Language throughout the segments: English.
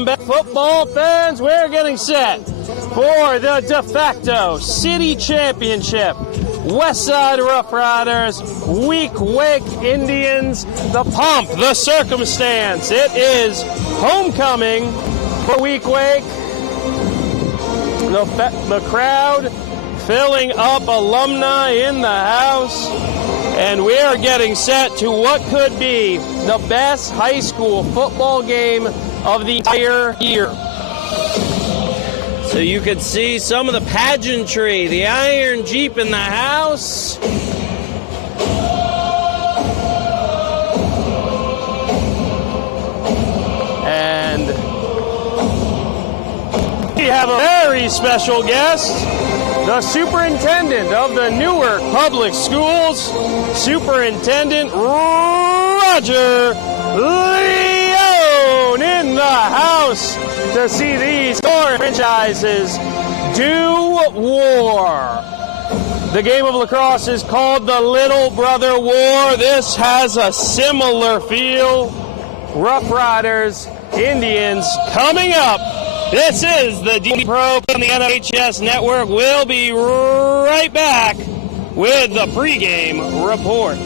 Welcome back, football fans. We're getting set for the de facto city championship. Westside Rough Riders, Weequahic Indians, the pomp, the circumstance. It is homecoming for Weequahic. The crowd filling up, alumni in the house, and we are getting set to what could be the best high school football game of the entire year. So you can see some of the pageantry, the Iron Jeep in the house. And we have a very special guest, the superintendent of the Newark Public Schools, Superintendent Roger Leone in the house to see these four franchises do war. The game of lacrosse is called the Little Brother War. This has a similar feel. Rough Riders, Indians coming up. This is the D Pro on the NFHS network. We'll be right back with the pregame report.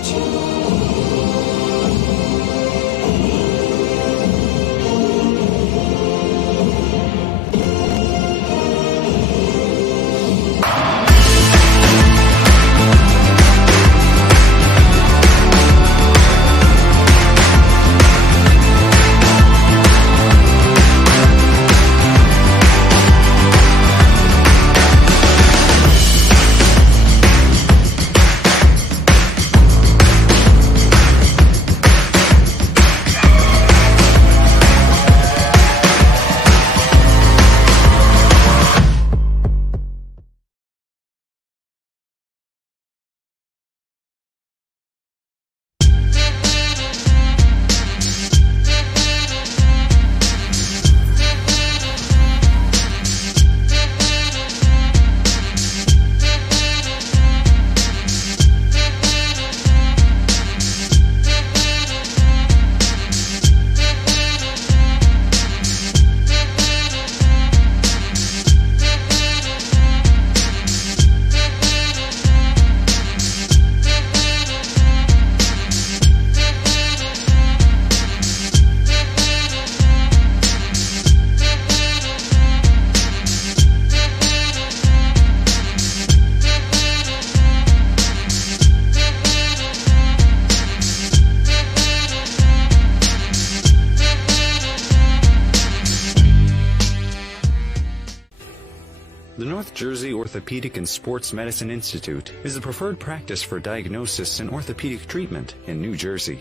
The North Jersey Orthopedic and Sports Medicine Institute is the preferred practice for diagnosis and orthopedic treatment in New Jersey.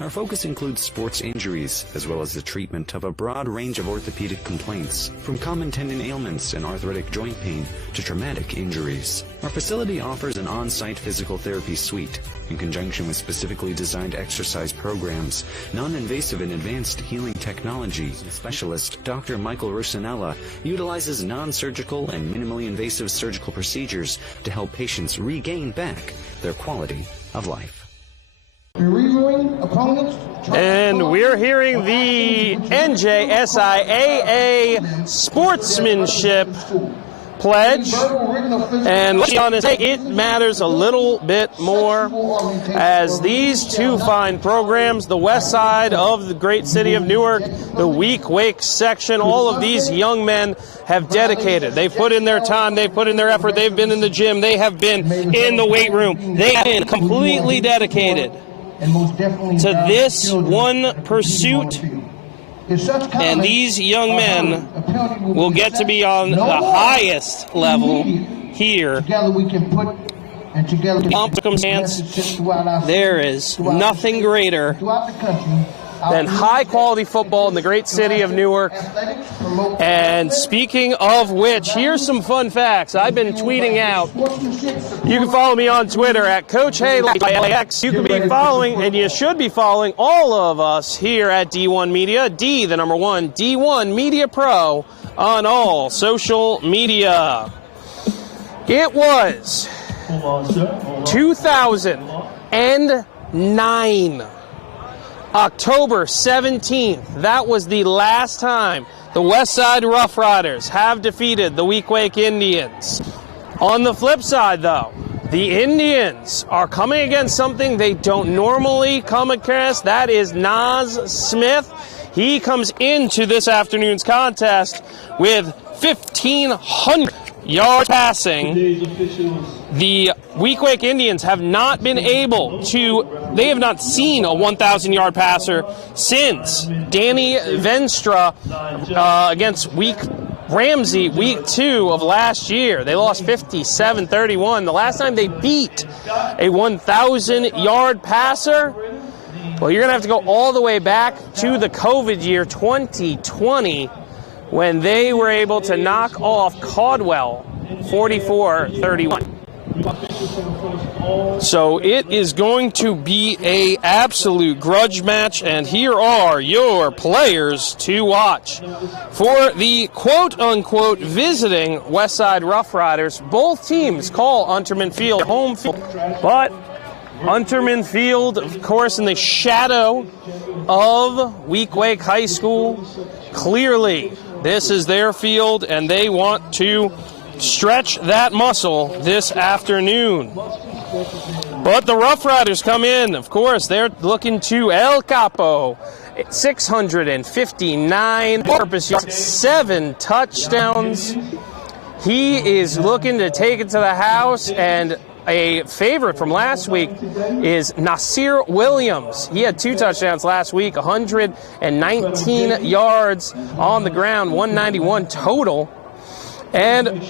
Our focus includes sports injuries, as well as the treatment of a broad range of orthopedic complaints, from common tendon ailments and arthritic joint pain to traumatic injuries. Our facility offers an on-site physical therapy suite, in conjunction with specifically designed exercise programs, non-invasive and advanced healing technology. Specialist Dr. Michael Rusinella utilizes non-surgical and minimally invasive surgical procedures to help patients regain back their quality of life. And we're hearing the NJSIAA sportsmanship pledge, and let's be honest, it matters a little bit more as these two fine programs, the west side of the great city of Newark, the Weequahic section, all of these young men have dedicated. They've put in their time, they've put in their effort, they've been in the gym, they have been in the weight room, they have been completely dedicated to this one pursuit, and these young men will get to be on the highest level here. In circumstance, there is nothing greater than high-quality football in the great city of Newark. And speaking of which, here's some fun facts. I've been tweeting out. You can follow me on Twitter at Coach HayLax. You can be following, and you should be following all of us here at D1 Media, D, the number one, D1 Media Pro on all social media. It was 2009. October 17th, that was the last time the Westside Rough Riders have defeated the Weequahic Indians. On the flip side, though, the Indians are coming against something they don't normally come across. That is Nas Smith. He comes into this afternoon's contest with 1,500 yards passing. The Weequahic Indians have not been able to, they have not seen a 1,000-yard passer since Danny Venstra against Ramsey week 2 of last year. They lost 57-31. The last time they beat a 1,000-yard passer, well, you're going to have to go all the way back to the COVID year 2020 when they were able to knock off Caldwell 44-31. So it is going to be an absolute grudge match, and here are your players to watch. For the quote-unquote visiting Westside Rough Riders, both teams call Unterman Field home field, but Unterman Field, of course, in the shadow of Weequahic High School. Clearly, this is their field, and they want to stretch that muscle this afternoon. But the Rough Riders come in, of course, they're looking to El Capo. 659 purpose yards, 7 touchdowns. He is looking to take it to the house, and a favorite from last week is Nasir Williams. He had 2 touchdowns last week, 119 yards on the ground, 191 total. And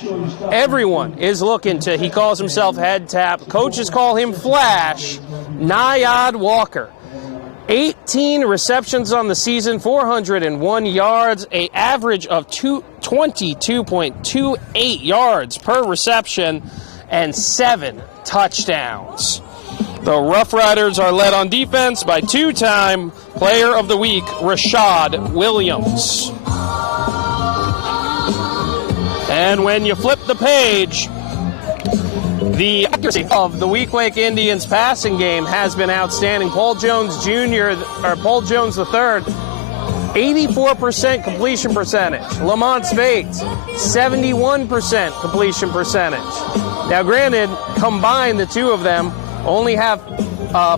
everyone is looking to, he calls himself Head Tap. Coaches call him Flash, Nayad Walker. 18 receptions on the season, 401 yards, an average of 22.28 yards per reception, and 7 touchdowns. The Rough Riders are led on defense by 2-time Player of the Week, Rashad Williams. And when you flip the page, the accuracy of the Weequahic Indians passing game has been outstanding. Paul Jones III, 84% completion percentage. Lamont Spates, 71% completion percentage. Now, granted, combined, the two of them only have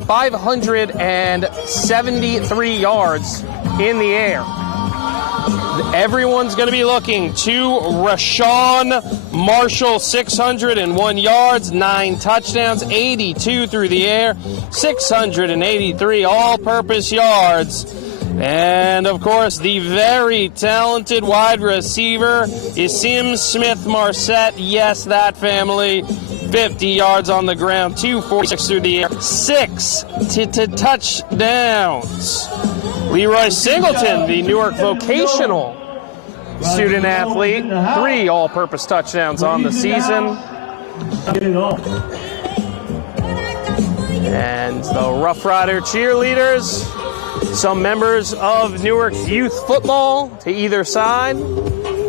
573 yards in the air. Everyone's going to be looking to Rashawn Marshall, 601 yards, 9 touchdowns, 82 through the air, 683 all-purpose yards. And, of course, the very talented wide receiver is Sim Smith-Marset. Yes, that family. 50 yards on the ground, 246 through the air, 6 touchdowns. Leroy Singleton, the Newark vocational student athlete, 3 all-purpose touchdowns on the season. And the Rough Rider cheerleaders, some members of Newark youth football to either side,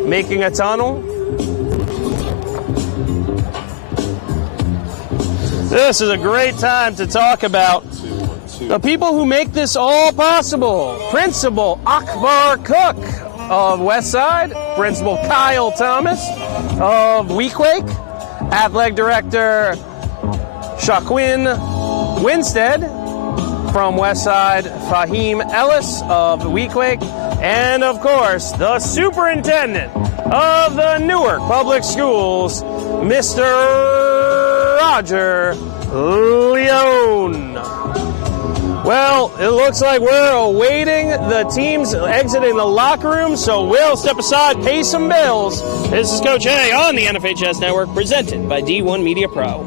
making a tunnel. This is a great time to talk about the people who make this all possible. Principal Akbar Cook of Westside, Principal Kyle Thomas of Weequahic, Athletic Director Shaquin Winstead from Westside, Fahim Ellis of Weequahic, and of course the Superintendent of the Newark Public Schools, Mr. Roger Leone. Well, it looks like we're awaiting the teams exiting the locker room, so we'll step aside, pay some bills. This is Coach A on the NFHS Network, presented by D1 Media Pro.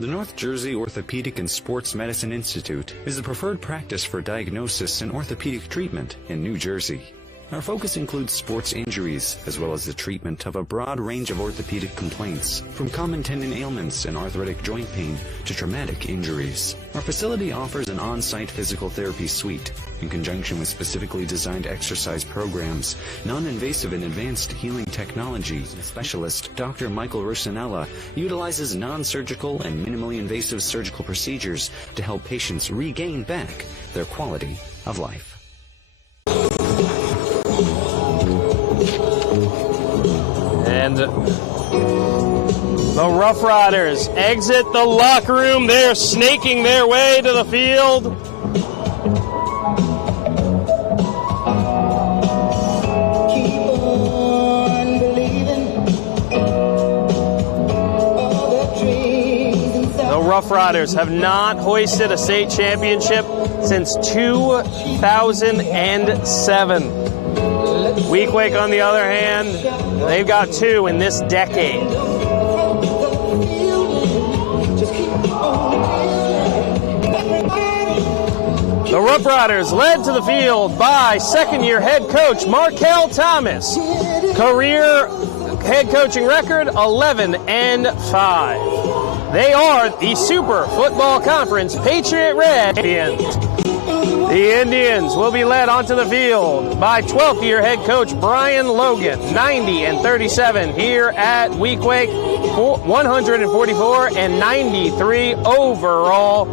The North Jersey Orthopedic and Sports Medicine Institute is the preferred practice for diagnosis and orthopedic treatment in New Jersey. Our focus includes sports injuries, as well as the treatment of a broad range of orthopedic complaints, from common tendon ailments and arthritic joint pain to traumatic injuries. Our facility offers an on-site physical therapy suite, in conjunction with specifically designed exercise programs, non-invasive and advanced healing technology. Specialist Dr. Michael Rusinella utilizes non-surgical and minimally invasive surgical procedures to help patients regain back their quality of life. And the Rough Riders exit the locker room. They're snaking their way to the field. The Rough Riders have not hoisted a state championship since 2007. Weequahic, on the other hand, they've got 2 in this decade. The Rough Riders led to the field by second-year head coach Markel Thomas. Career head coaching record 11-5. They are the Super Football Conference Patriot Red champions. The Indians will be led onto the field by 12th-year head coach Brian Logan, 90-37 here at Weequahic, 144-93 overall.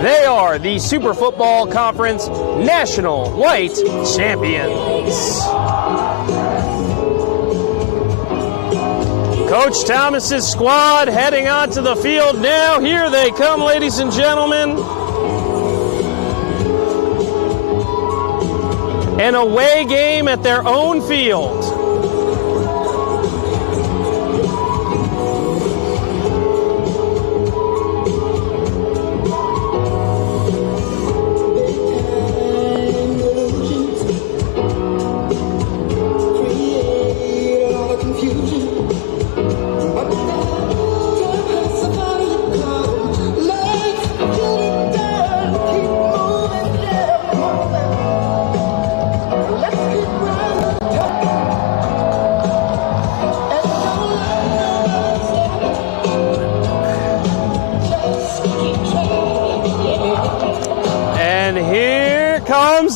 They are the Super Football Conference National White Champions. Coach Thomas's squad heading onto the field now. Here they come, ladies and gentlemen. An away game at their own field.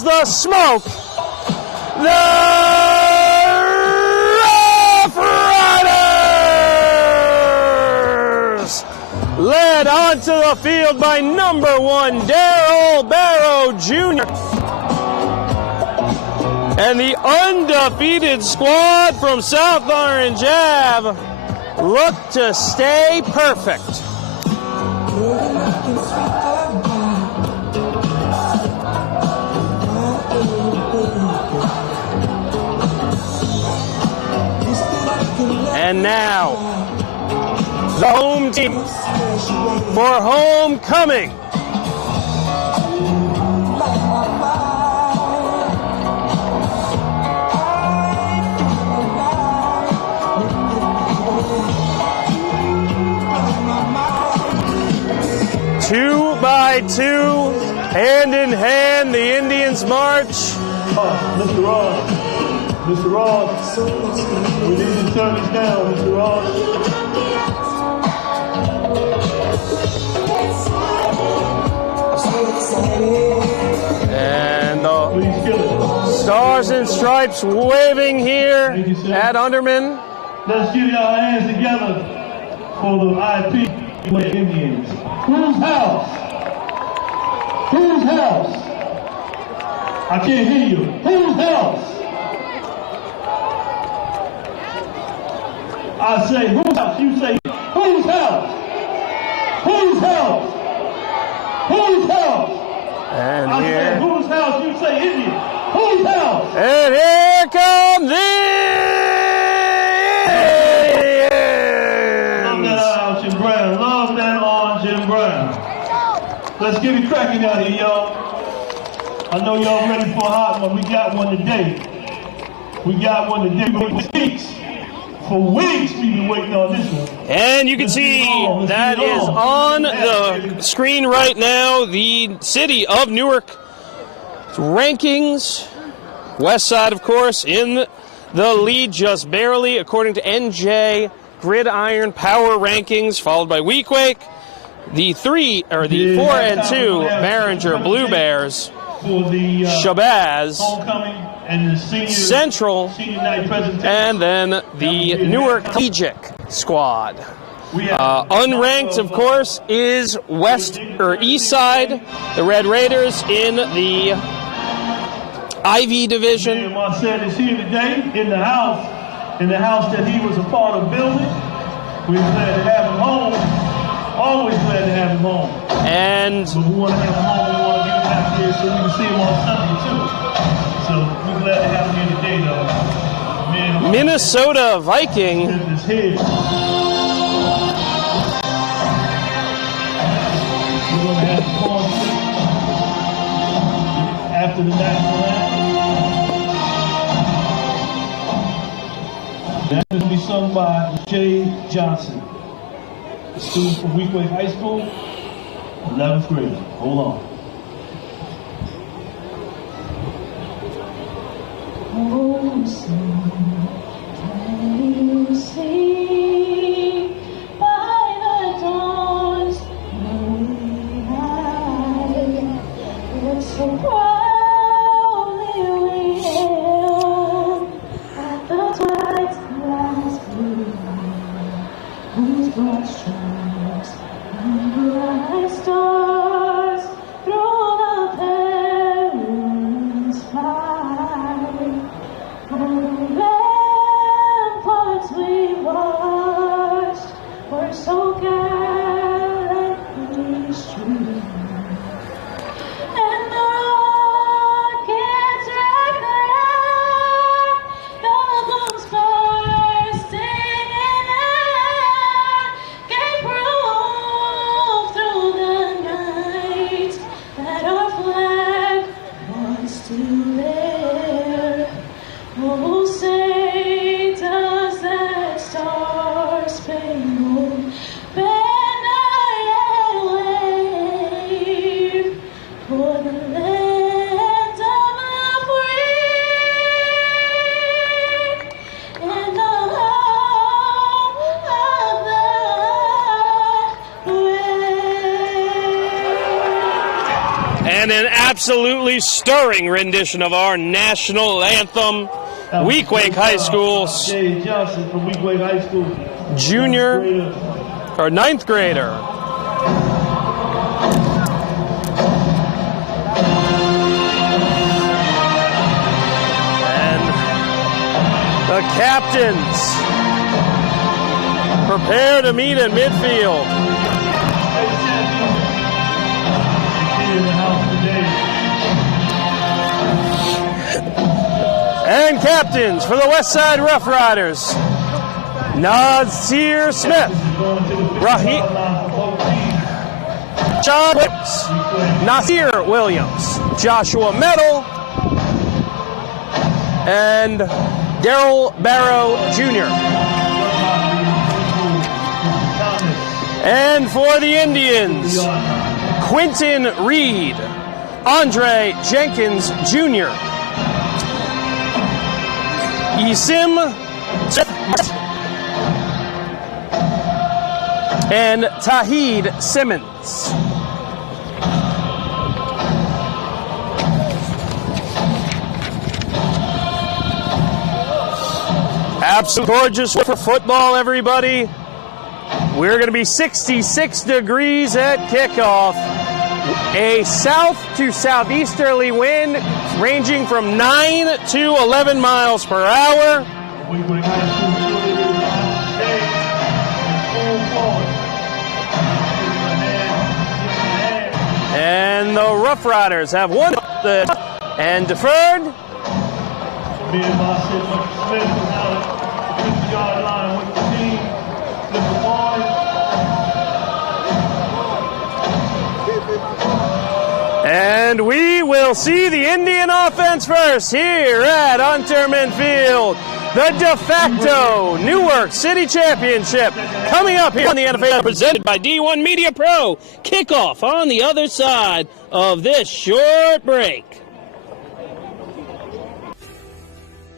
The smoke. The Rough Riders led onto the field by number 1 Darryl Barrow Jr. And the undefeated squad from South Orange Ave look to stay perfect. And now, the home team for homecoming. Two by two, hand in hand, the Indians march. Mr. Ross. Mr. Ross, we need to turn this down, Mr. Ross. And the Stars and Stripes waving here at Underman. Let's give our hands together for the IP Indians. Whose house? Whose house? I can't hear you. Whose house? I say, whose house? You say, whose house? Whose house? Whose house? And I here. say, whose house? You say, Indian. Whose house? And here come the Love that orange and brown. Love that orange and brown. Let's get it cracking out here, y'all. I know y'all ready for a hot one. We got one today. We got one today. For weeks we've been waiting on this one. And you can see that is on the screen right now, the city of Newark rankings West Side, of course, in the lead just barely, according to NJ Gridiron Power Rankings, followed by Weequahic. The 4 and 2 Barringer Blue Bears, Shabazz, Central, and then the Newark Collegiate squad. Unranked, of course, is East Side, the Red Raiders in the Ivy Division. Marcel is here today in the house that he was a part of building. We're glad to have him home. Always glad to have him home. And but we want to have him home. We want to get him back here so we can see him on Sunday too. So we're glad to have him here today, though. Man, Minnesota Viking. Is here. We're going to have the concert after the national anthem. That will be sung by Jay Johnson, a student from Weequahic High School, 11th grade. Hold on. Oh, can you see by the dawn's early light what so proudly we hailed at the twilight's last blue, whose broad stripes and bright stars through the perilous fight. On the ramparts we watched were so gallantly streamed, and the rockets right there, the bombs bursting in air, gave proof through the night that our flag was still there. Oh, say does that star-spangled banner yet wave for the land of the free and the home of the brave. And an absolutely stirring rendition of our national anthem. Weequahic High School, Jay Johnson from Weequahic High School, ninth grader. And the captains prepare to meet in midfield. in the house today. And captains for the West Side Rough Riders, Nasir Smith, Rahim, John Williams, Nasir Williams, Joshua Metal, and Daryl Barrow Jr. And for the Indians, Quentin Reed, Andre Jenkins Jr., Isim and Tahid Simmons. Absolutely gorgeous for football, everybody. We're going to be 66 degrees at kickoff. A south to southeasterly wind ranging from 9 to 11 miles per hour. And the Rough Riders have won and deferred. And we will see the Indian offense first here at Unterman Field. The de facto Newark City Championship coming up here on the NFHS, presented by D1 Media Pro. Kickoff on the other side of this short break.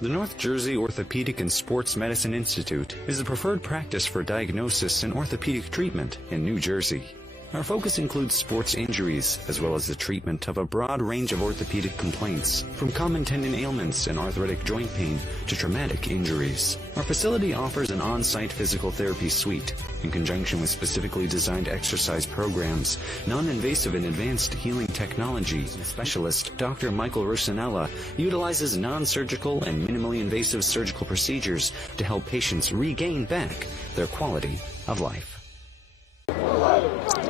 The North Jersey Orthopedic and Sports Medicine Institute is the preferred practice for diagnosis and orthopedic treatment in New Jersey. Our focus includes sports injuries, as well as the treatment of a broad range of orthopedic complaints, from common tendon ailments and arthritic joint pain to traumatic injuries. Our facility offers an on-site physical therapy suite, in conjunction with specifically designed exercise programs, non-invasive and advanced healing technology. Specialist Dr. Michael Rosanella utilizes non-surgical and minimally invasive surgical procedures to help patients regain back their quality of life.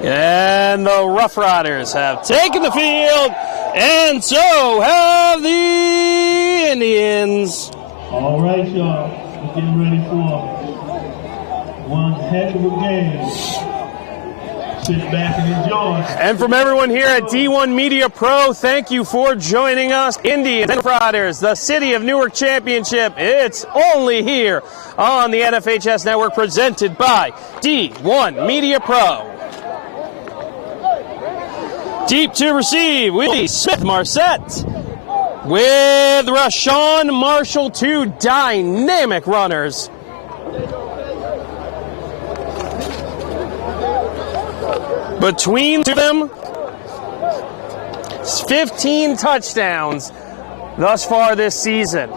And the Rough Riders have taken the field, and so have the Indians. All right, y'all. We're getting ready for one heck of a game. Sit back and enjoy. And from everyone here at D1 Media Pro, thank you for joining us. Indians and Rough Riders, the City of Newark Championship. It's only here on the NFHS Network, presented by D1 Media Pro. Deep to receive, Willie Smith-Marset with Rashawn Marshall, two dynamic runners. Between them, 15 touchdowns thus far this season.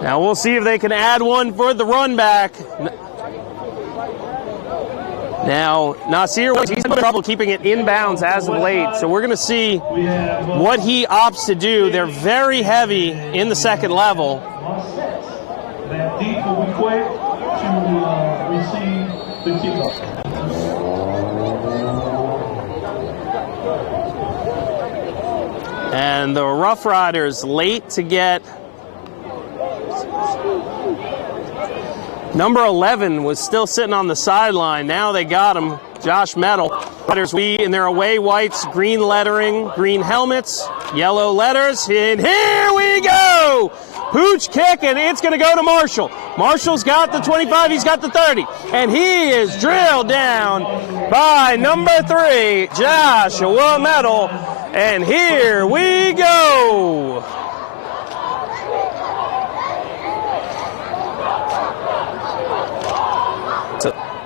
Now we'll see if they can add one for the run back. Now, Nasir, he's in trouble keeping it inbounds as of late, so we're going to see what he opts to do. They're very heavy in the second level. That deep for Weequahic to receive the kickoff. And the Rough Riders late to get. Number 11 was still sitting on the sideline. Now they got him, Josh Metal. Riders in their away whites, green lettering, green helmets, yellow letters. And here we go! Pooch kick, and it's going to go to Marshall. Marshall's got the 25, he's got the 30. And he is drilled down by number 3, Joshua Metal. And here we go!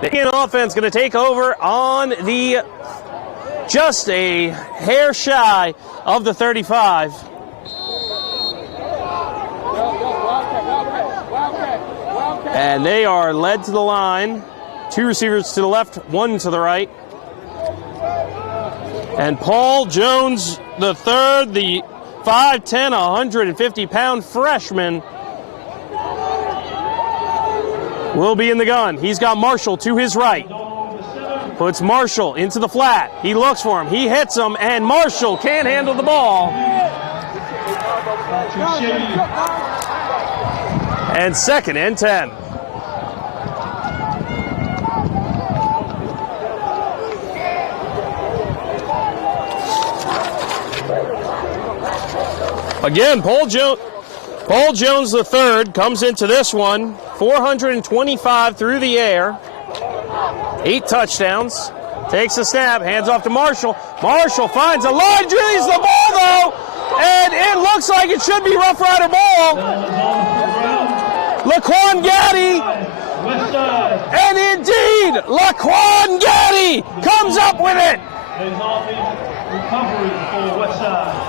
The Indian offense going to take over on the just a hair shy of the 35. And they are led to the line. 2 receivers to the left, 1 to the right. And Paul Jones III, the 5'10", 150-pound freshman, will be in the gun. He's got Marshall to his right. Puts Marshall into the flat. He looks for him. He hits him, and Marshall can't handle the ball. And 2nd and 10. Again, Paul Jones III comes into this one, 425 through the air, 8 touchdowns, takes a snap, hands off to Marshall. Marshall finds a line, drains the ball though, and it looks like it should be Rough Rider ball. Laquan Gaddy, and indeed, Laquan Gaddy comes up with it. Recovery for Westside.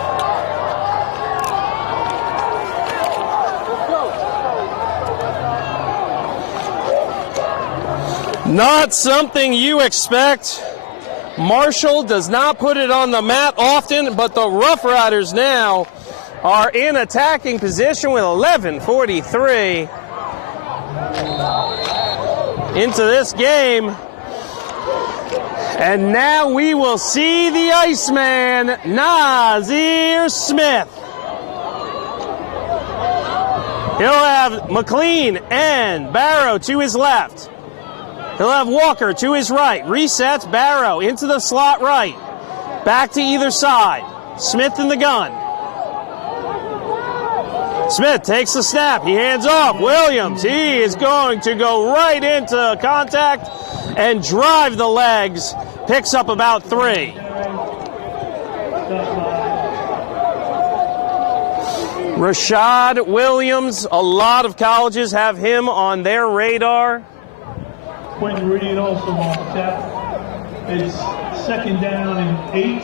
Not something you expect. Marshall does not put it on the mat often, but the Rough Riders now are in attacking position with 11:43 into this game. And now we will see the Iceman, Nazir Smith. He'll have McLean and Barrow to his left. He'll have Walker to his right. Resets Barrow into the slot right. Back to either side. Smith in the gun. Smith takes the snap. He hands off. Williams, he is going to go right into contact and drive the legs. Picks up about 3. Rashad Williams, a lot of colleges have him on their radar. Quentin Reed also on the tackle. It's 2nd down and 8.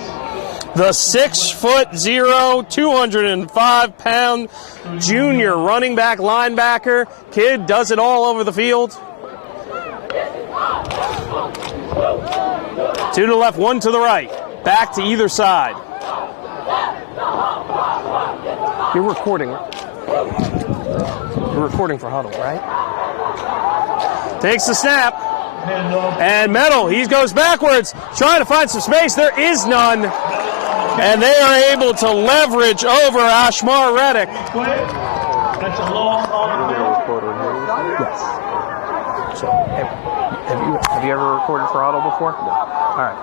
The 6'0", 205-pound junior running back linebacker. Kid does it all over the field. 2 to the left, 1 to the right. Back to either side. You're recording. You're recording for Huddle, right? Takes the snap. And Metal, he goes backwards, trying to find some space. There is none. And they are able to leverage over Ashmar Reddick. That's a long Yes. So, have you ever recorded for Huddle before? No. All right.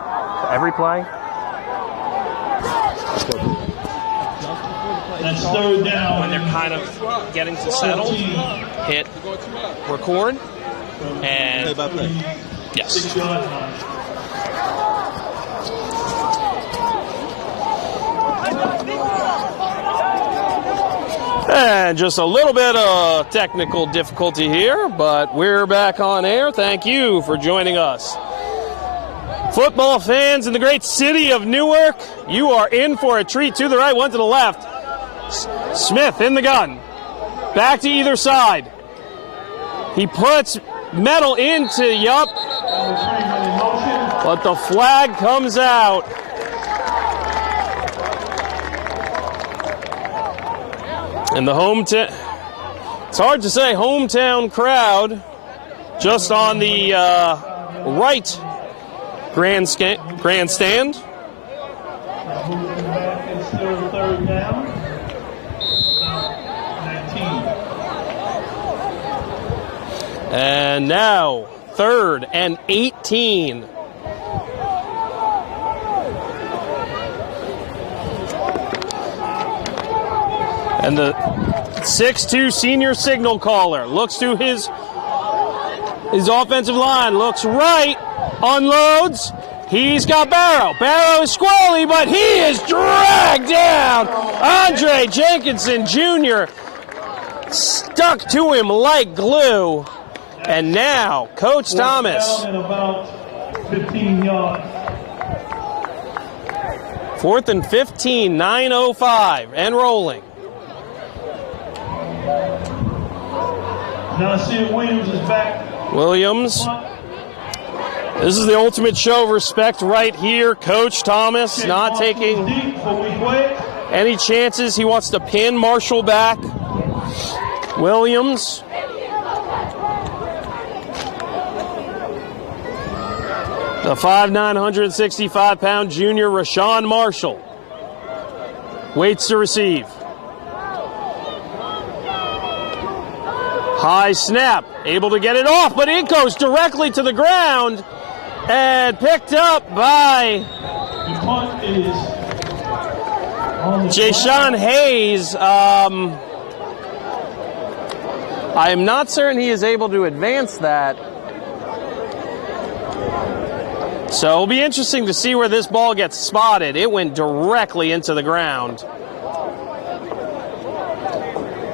So every play? That's 3rd down. When they're kind of getting to settle, hit record, and yes. And just a little bit of technical difficulty here, but we're back on air. Thank you for joining us. Football fans in the great city of Newark, you are in for a treat. To the right, 1 to the left. Smith in the gun. Back to either side. He puts Metal into yup. But the flag comes out. And the hometown, it's hard to say, hometown crowd just on the right grandstand. It's still 3rd down. 19. And now 3rd and 18. And the 6'2" senior signal caller looks to his offensive line, looks right, unloads. He's got Barrow. Barrow is squirrely, but he is dragged down. Andre Jenkinson Jr. stuck to him like glue. And now, Coach Thomas. About 15 yards. 4th and 15, 9:05, and rolling. Now see Williams is back. Williams. This is the ultimate show of respect right here. Coach Thomas not taking any chances. He wants to pin Marshall back. Williams. The 5'9", 165-pound junior Rashawn Marshall waits to receive. High snap, able to get it off, but it goes directly to the ground and picked up by Jashawn Hayes. I am not certain he is able to advance that. So it'll be interesting to see where this ball gets spotted. It went directly into the ground.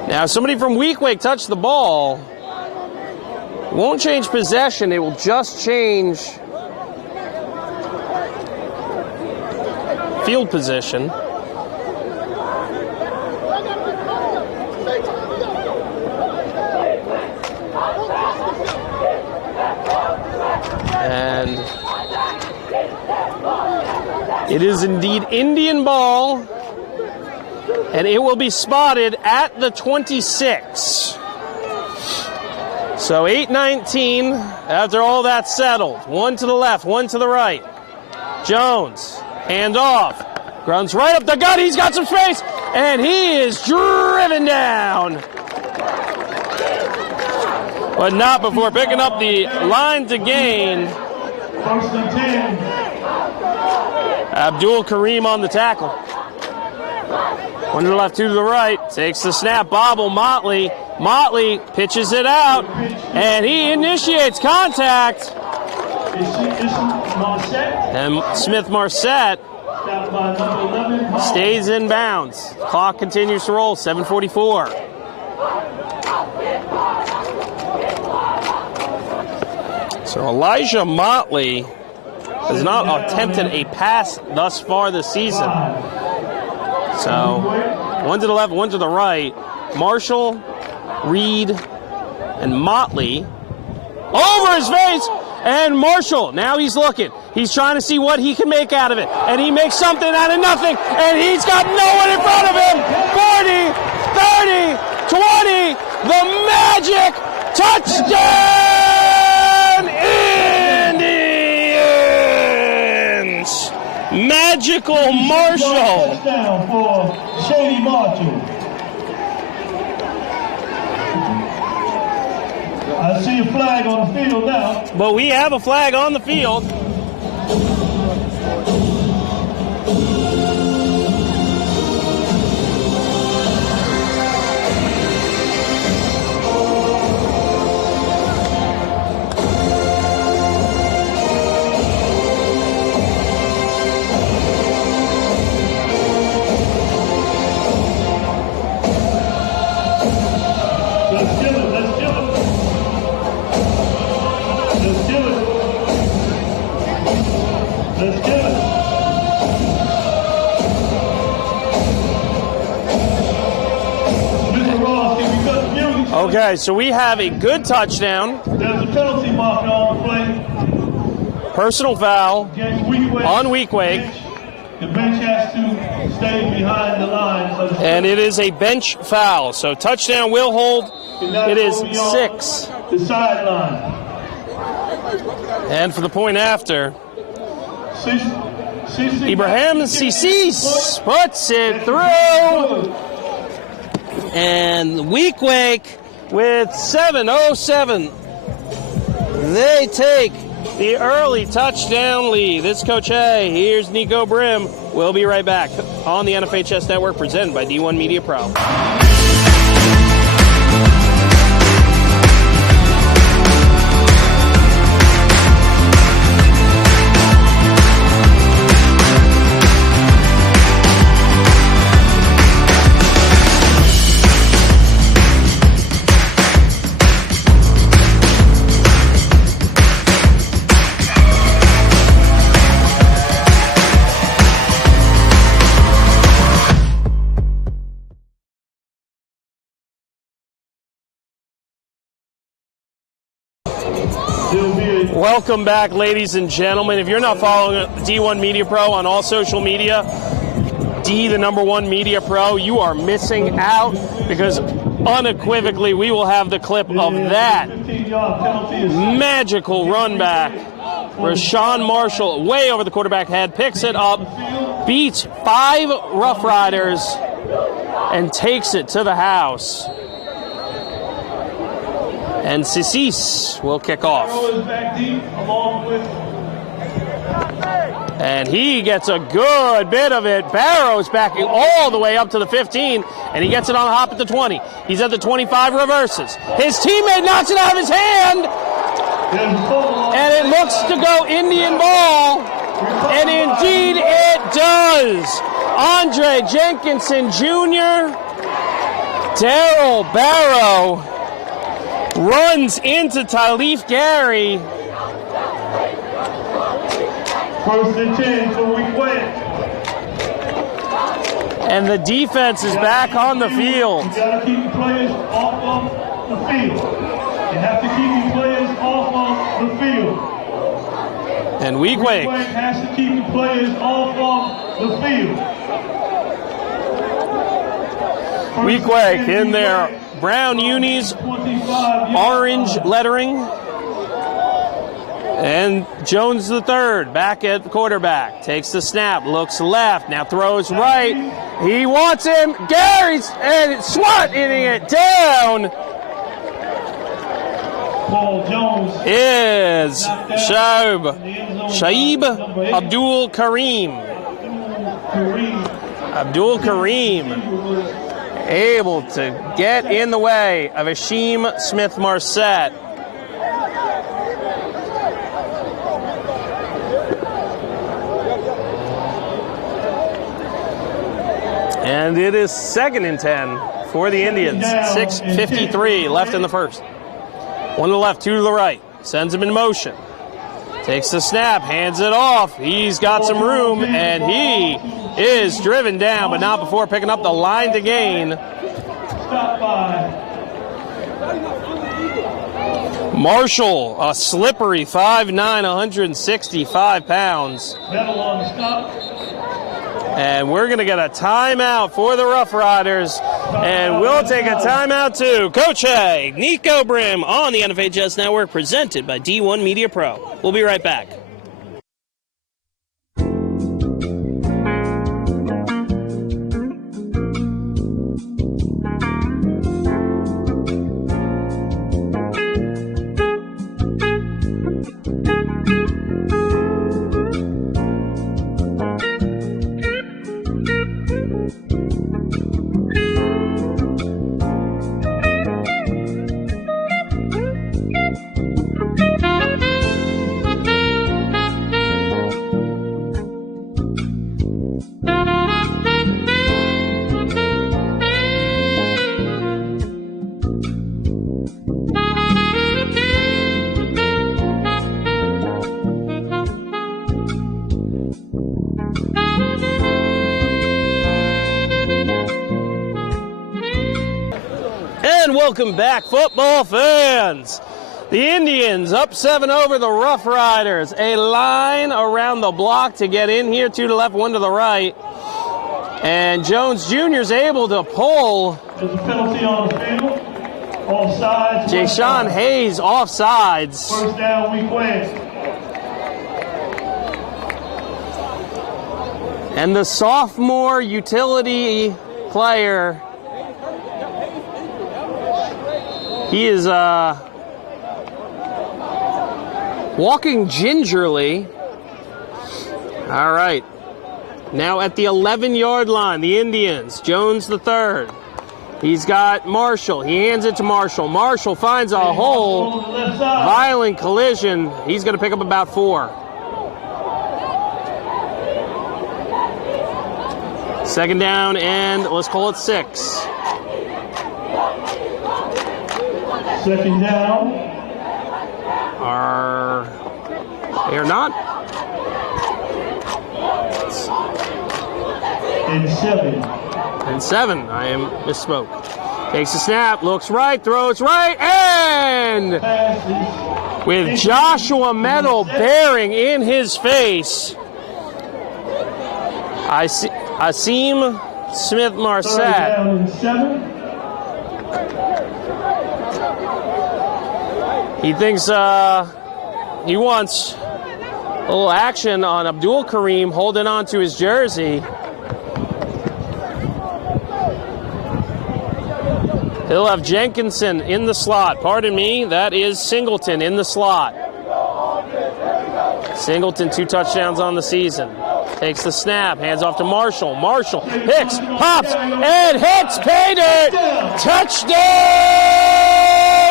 Now, somebody from Weequahic touched the ball. It won't change possession. It will just change field position. And it is indeed Indian ball. And it will be spotted at the 26. So 8:19 after all that settled. 1 to the left, 1 to the right. Jones, hand off. Runs right up the gut. He's got some space. And he is driven down. But not before picking up the line to gain. 1st and 10. Abdul Kareem on the tackle. 1 to the left, 2 to the right. Takes the snap. Bobble Motley. Motley pitches it out. And he initiates contact. And Smith Marset stays in bounds. Clock continues to roll, 7:44. So Elijah Motley has not attempted a pass thus far this season. So one to the left, one to the right. Marshall, Reed, and Motley over his face. And Marshall, now he's looking. He's trying to see what he can make out of it. And he makes something out of nothing. And he's got no one in front of him. 40, 30, 20. The Magic touchdown Indians. Magical Marshall. Touchdown for Shady Marshall. I see a flag on the field now. But we have a flag on the field. Okay, so we have a good touchdown. There's a penalty marker on the play. Personal foul on Weequahic. The bench has to stay behind the line. And it is a bench foul. So touchdown will hold. It is 6. The sideline. And for the point after, Ibrahim Sisi puts it through. And Weequahic with 7:07. They take the early touchdown lead. This is Coach A. Here's Nico Brim. We'll be right back on the NFHS Network presented by D1 Media Pro. Welcome back, ladies and gentlemen. If you're not following D1 Media Pro on all social media, D, the #1 Media Pro, you are missing out because unequivocally we will have the clip of that magical run back. Rashawn Marshall, way over the quarterback head, picks it up, beats 5 Rough Riders, and takes it to the house. And Sissis will kick off. And he gets a good bit of it. Barrow's backing all the way up to the 15, and he gets it on the hop at the 20. He's at the 25, reverses. His teammate knocks it out of his hand, and it looks to go Indian ball, and indeed it does. Andre Jenkinson Jr., Darryl Barrow, runs into Talif Gary. First and 10 for Weequahic. And the defense is back on the field. You got to keep the players off of the field. You have to keep the players off of the field. And Weequahic has to keep the players off of the field. Weequahic in their brown unis, orange lettering. And Jones the third, back at the quarterback, takes the snap, looks left, now throws right. He wants him. Gary's and swatting it down. Paul Jones Is Shaib Abdul Kareem. Abdul Kareem able to get in the way of Hashim Smith-Marset. And it is 2nd and 10 for the Indians. 6:53 left in the first. 1 to the left, 2 to the right. Sends him in motion. Takes the snap, hands it off. He's got some room, and he is driven down, but not before picking up the line to gain. Marshall, a slippery 5'9", 165 pounds. And we're going to get a timeout for the Rough Riders. And we'll take a timeout too. Coach Hay, Nico Brim on the NFHS Network, presented by D1 Media Pro. We'll be right back. Welcome back, football fans. The Indians up 7 over the Rough Riders. A line around the block to get in here, 2 to the left, 1 to the right. And Jones Jr. is able to pull. There's a penalty on the field. Offsides. Jashawn Hayes offsides. First down, Weequahic. And the sophomore utility player, he is walking gingerly. All right. Now at the 11-yard line, the Indians. Jones the third. He's got Marshall. He hands it to Marshall. Marshall finds a hole. Violent collision. He's going to pick up about 4. Second down and let's call it 6. Second down. They're not. And 7. And 7. I misspoke. Takes the snap, looks right, throws right, and with Joshua Metal bearing in his face, Asim Smith-Marset. He thinks he wants a little action on Abdul Kareem holding on to his jersey. He'll have Jenkinson in the slot. Pardon me, that is Singleton in the slot. Singleton, 2 touchdowns on the season. Takes the snap, hands off to Marshall. Marshall hits, pops, and hits pay dirt. Touchdown,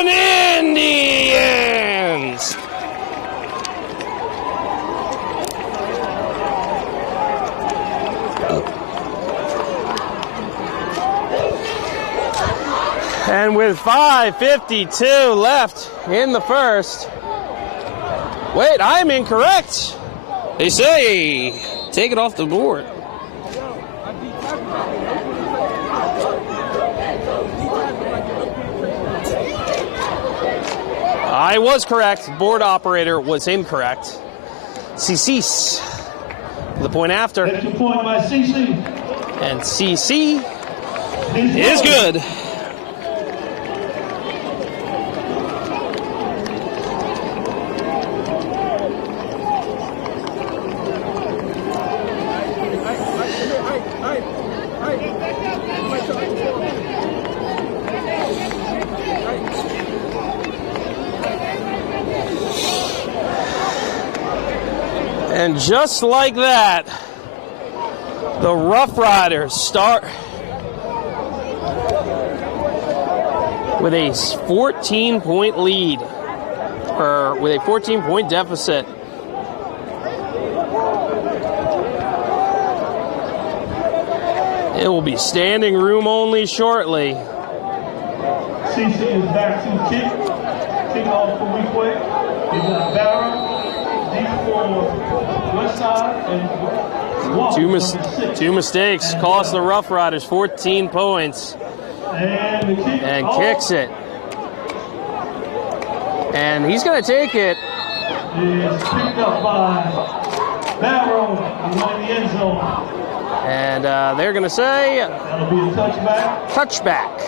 Indians! And with 5:52 left in the first. Wait, I'm incorrect. They say take it off the board. I was correct. Board operator was incorrect. CC. The point after. Extra point by CC. And CC is good. And just like that, the Rough Riders start with a 14-point lead, or with a 14-point deficit. It will be standing room only shortly. CC is back to kick. Kick off for Weequahic. He's got Barrow, deep for West Side, and Walk, Two mistakes cost the Rough Riders 14 points. And the kick Kicks it. And he's going to take it. Is picked up by Barrow in the end zone. And they're going to say That'll be a touchback. touchback.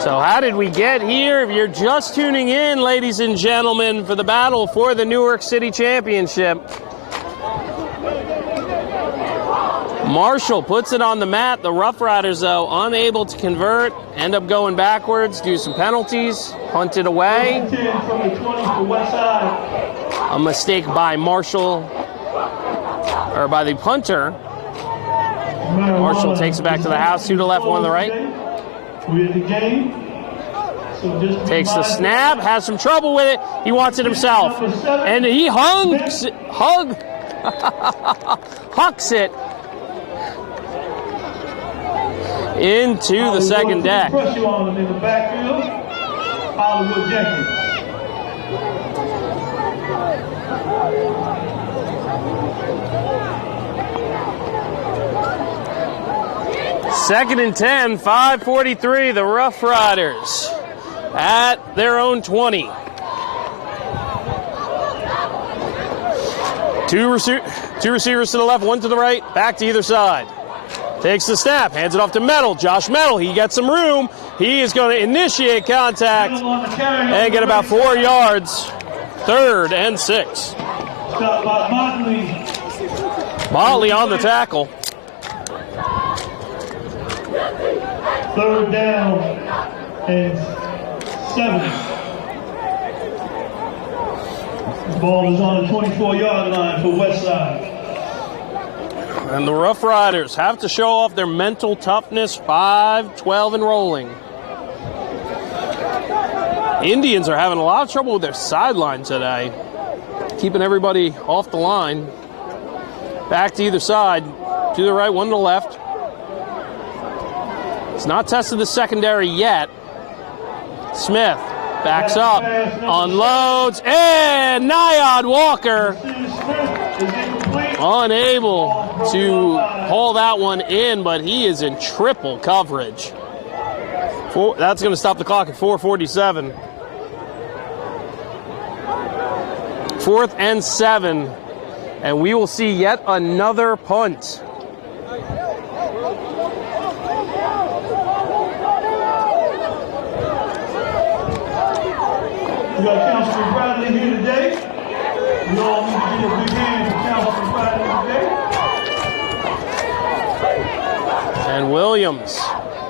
So how did we get here? If you're just tuning in, ladies and gentlemen, for the battle for the Newark City Championship, Marshall puts it on the mat. The Rough Riders, though, unable to convert, end up going backwards, do some penalties, punt it away. 10 from the 20 for West Side. A mistake by Marshall, or by the punter. Marshall takes it back to the house, 2 to the left, 1 to the right. We're in the game. So just Takes the snap, has some trouble with it. He wants it himself. And he hucks it into the second deck. Pressure on him in the backfield. Hollywood Jenkins. Second and 10, 5:43. The Rough Riders at their own 20. Two receivers to the left, 1 to the right, back to either side. Takes the snap, hands it off to Metal. Josh Metal, he gets some room. He is going to initiate contact and get about 4 yards. 3rd and 6. Stop by Motley. Motley on the tackle. 3rd down and 7. The ball is on the 24-yard line for West Side. And the Rough Riders have to show off their mental toughness, 5-12 and rolling. Indians are having a lot of trouble with their sideline today, keeping everybody off the line. Back to either side, to the right, 1 to the left. It's not tested the secondary yet. Smith backs up, unloads, and Nyad Walker unable to haul that one in, but he is in triple coverage. That's going to stop the clock at 4:47. 4th and 7, and we will see yet another punt. We got Councilman Bradley here today. We all need to give a big hand for Councilman Bradley today. And Williams.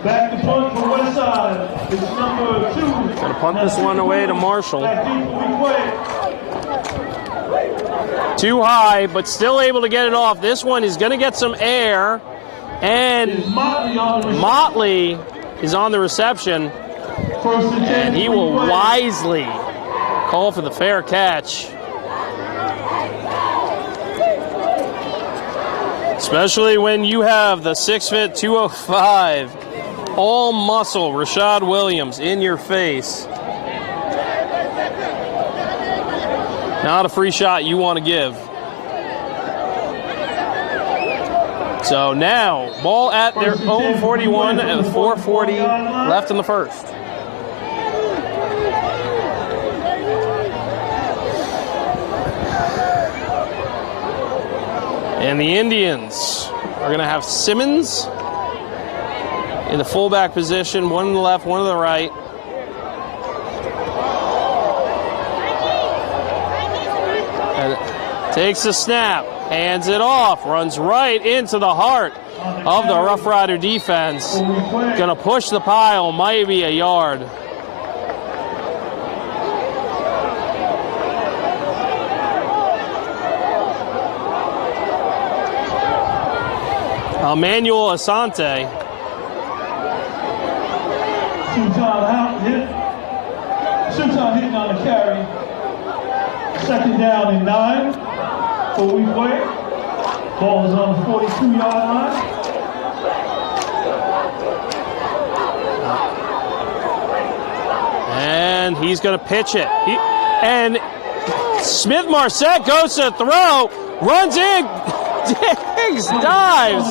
Back to punt for West Side. It's number 2. Going to punt this one away to Marshall. Back deep for Weequahic. Too high, but still able to get it off. This one is going to get some air. And Motley is on the reception. And he will wisely call for the fair catch. Especially when you have the 6', 205, all muscle Rashad Williams in your face. Not a free shot you want to give. So now, ball at their own 41 and 4:40 left in the first. And the Indians are going to have Simmons in the fullback position, 1 to the left, 1 to the right. And takes the snap, hands it off, runs right into the heart of the Rough Rider defense. Going to push the pile, might be a yard. Emmanuel Asante. Two-time hitting on the carry. 2nd down and 9. for Weequahic. Ball is on the 42-yard line. And he's going to pitch it. And Smith Marset goes to throw, runs in, digs, dives.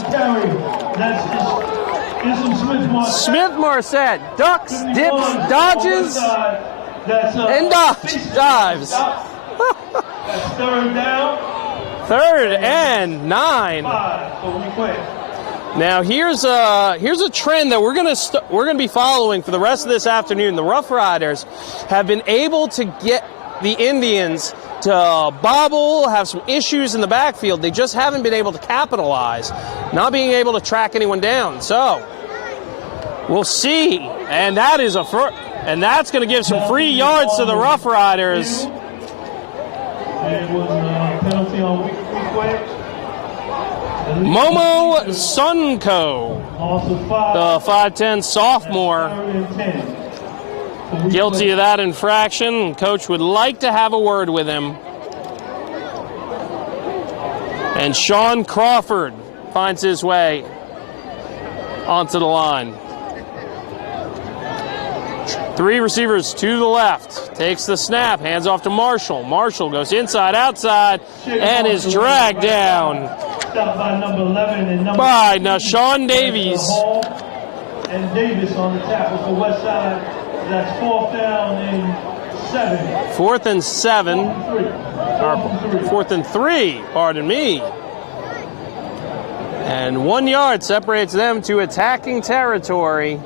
Smith Marset ducks, dips, dodges, and dives. That's third down. 3rd and 9. Now here's a trend that we're gonna be following for the rest of this afternoon. The Rough Riders have been able to get the Indians to bobble, have some issues in the backfield. They just haven't been able to capitalize, not being able to track anyone down. So we'll see, and that is and that's going to give some free yards to the Rough Riders. It was a penalty on Weequahic. Momo Sunko, the 5'10 sophomore, guilty of that infraction. Coach would like to have a word with him. And Sean Crawford finds his way onto the line. 3 receivers to the left. Takes the snap, hands off to Marshall. Marshall goes inside, outside, and is dragged down By number 11 and number by Nashawn Davies. And Davis on the tackle for West Side. That's 4th down and 7. 4th and 7. Or 4th and 3, pardon me. And 1 yard separates them to attacking territory.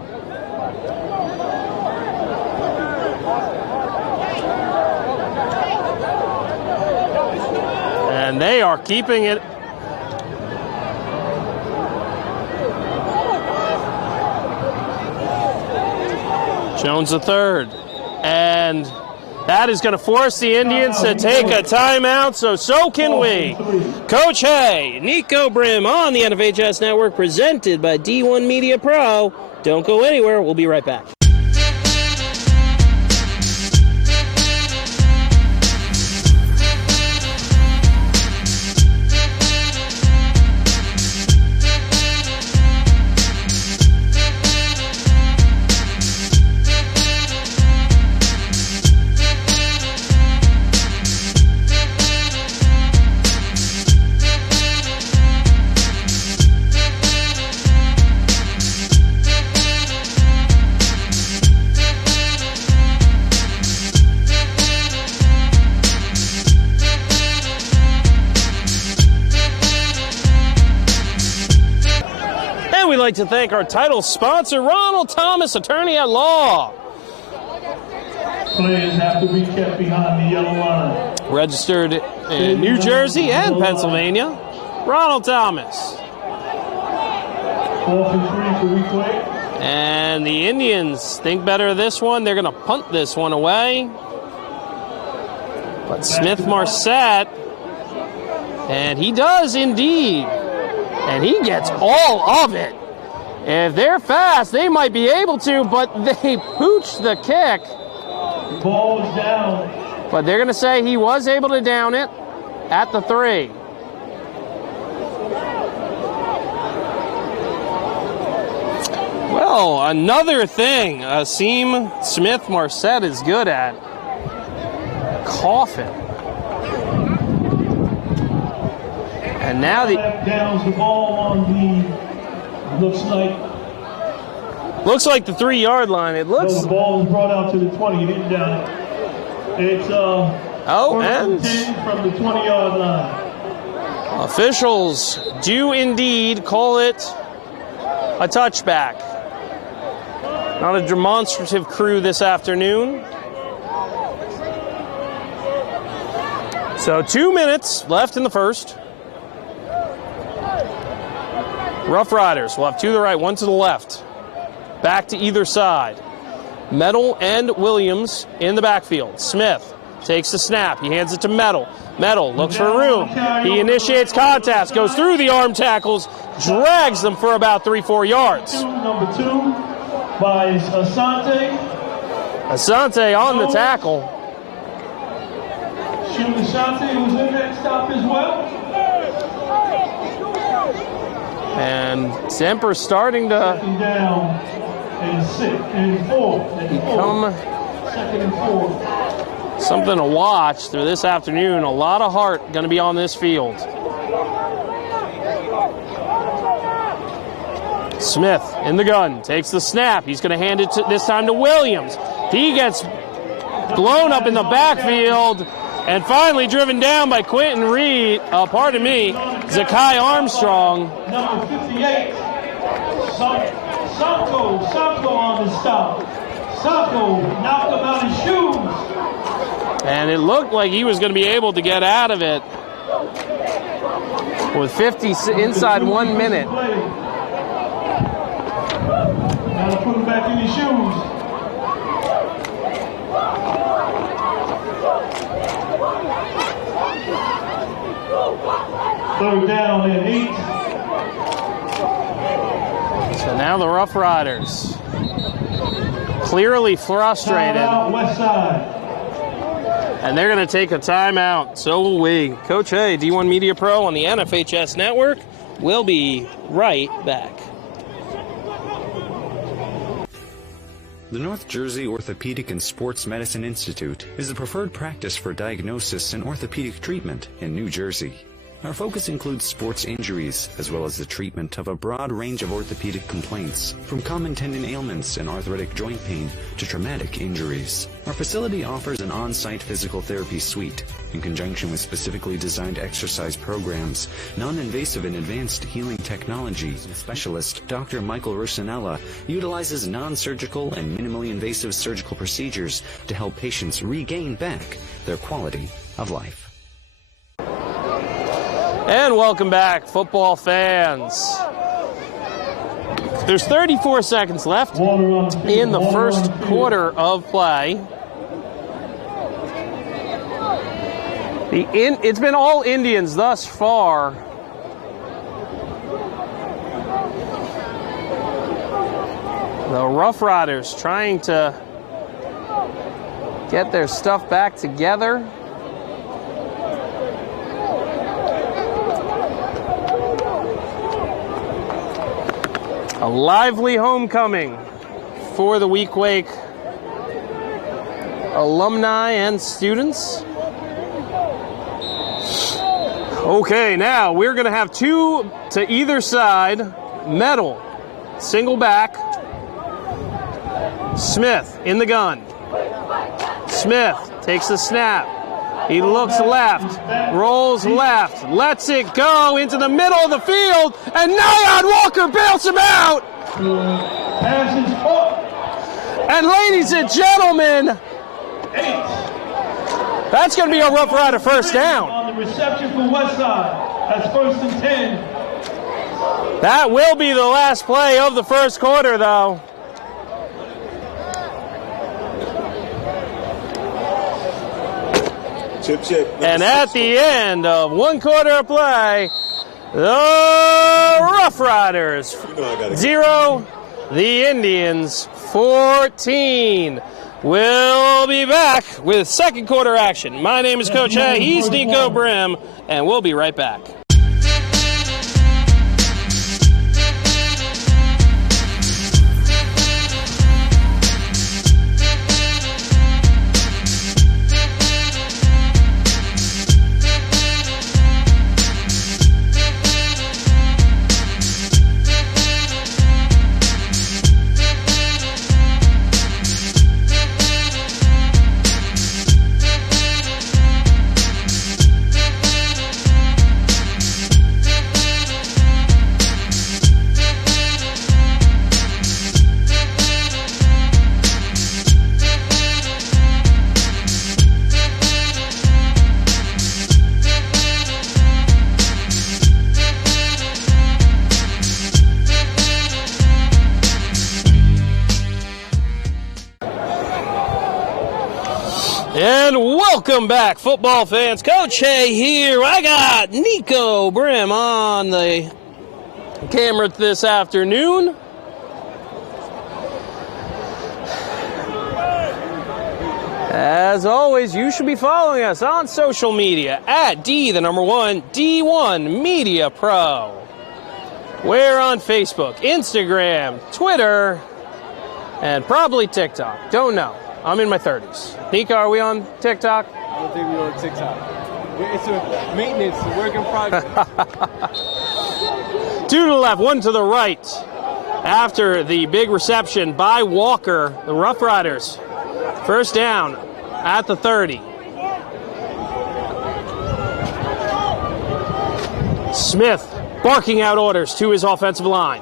And they are keeping it. Jones the 3rd. And that is going to force the Indians to take a timeout, so can we. Coach Hay, Nico Brim on the NFHS Network, presented by D1 Media Pro. Don't go anywhere. We'll be right back. We'd like to thank our title sponsor, Ronald Thomas, attorney at law. Players have to be kept behind the yellow line. Registered in New Jersey and Pennsylvania, Ronald Thomas. 4th and 3 for Weequahic. And the Indians think better of this one. They're going to punt this one away. But Smith Marset, and he does indeed. And he gets all of it. If they're fast, they might be able to, but they pooch the kick. Ball is down. But they're going to say he was able to down it at the 3. Well, another thing Asim Smith Marset is good at. Coughing. And now downs the ball on the looks like the 3-yard line. It looks. The ball was brought out to the 20. He didn't down it. It's and 10 from the 20-yard line. Officials do indeed call it a touchback. Not a demonstrative crew this afternoon. So 2 minutes left in the first. Rough Riders will have 2 to the right, 1 to the left. Back to either side. Metal and Williams in the backfield. Smith takes the snap. He hands it to Metal. Metal looks for room. He initiates contact, goes through the arm tackles, drags them for about 3-4 yards. Number 2 by Asante. Asante on the tackle. Asante was in there backstop as well. And Semper's starting to Second down and 4. become Second and 4. something to watch through this afternoon. A lot of heart going to be on this field. Smith in the gun, takes the snap. He's going to hand it this time to Williams. He gets blown up in the backfield and finally driven down by Quentin Reed, Zakai Armstrong. Number 58, Sanko on the stop. Sanko knocked him out his shoes. And it looked like he was going to be able to get out of it with 50 inside 1 minute. Gotta put him back in his shoes. Third down and 8. So now the Rough Riders, clearly frustrated, Timeout, West Side. and they're going to take a timeout. So will we. Coach A, D1 Media Pro on the NFHS Network. We'll be right back. The North Jersey Orthopedic and Sports Medicine Institute is the preferred practice for diagnosis and orthopedic treatment in New Jersey. Our focus includes sports injuries, as well as the treatment of a broad range of orthopedic complaints, from common tendon ailments and arthritic joint pain to traumatic injuries. Our facility offers an on-site physical therapy suite, in conjunction with specifically designed exercise programs, non-invasive and advanced healing technology. Specialist Dr. Michael Rusinella utilizes non-surgical and minimally invasive surgical procedures to help patients regain back their quality of life. And welcome back, football fans. There's 34 seconds left in the first quarter of play. It's been all Indians thus far. The Rough Riders trying to get their stuff back together. A lively homecoming for the Weequahic alumni and students. Okay, now we're going to have two to either side, middle, single back. Smith in the gun. Smith takes the snap. He looks left, rolls left, lets it go into the middle of the field, and Nyan Walker bails him out. And ladies and gentlemen, that's going to be a Rough Rider first down. On the reception for West Side, that's 1st and 10. That will be the last play of the first quarter, though. And at the end of 1 quarter of play, the Rough Riders 0, the Indians 14. We'll be back with second quarter action. My name is Coach A, he's Nico Brim, and we'll be right back. And welcome back, football fans. Coach A here. I got Nico Brim on the camera this afternoon. As always, you should be following us on social media at D1 Media Pro. We're on Facebook, Instagram, Twitter, and probably TikTok. Don't know. I'm in my 30s. Nika, are we on TikTok? I don't think we're on TikTok. It's a maintenance, a work in progress. 2 to the left, 1 to the right. After the big reception by Walker, the Rough Riders, first down at the 30. Smith barking out orders to his offensive line.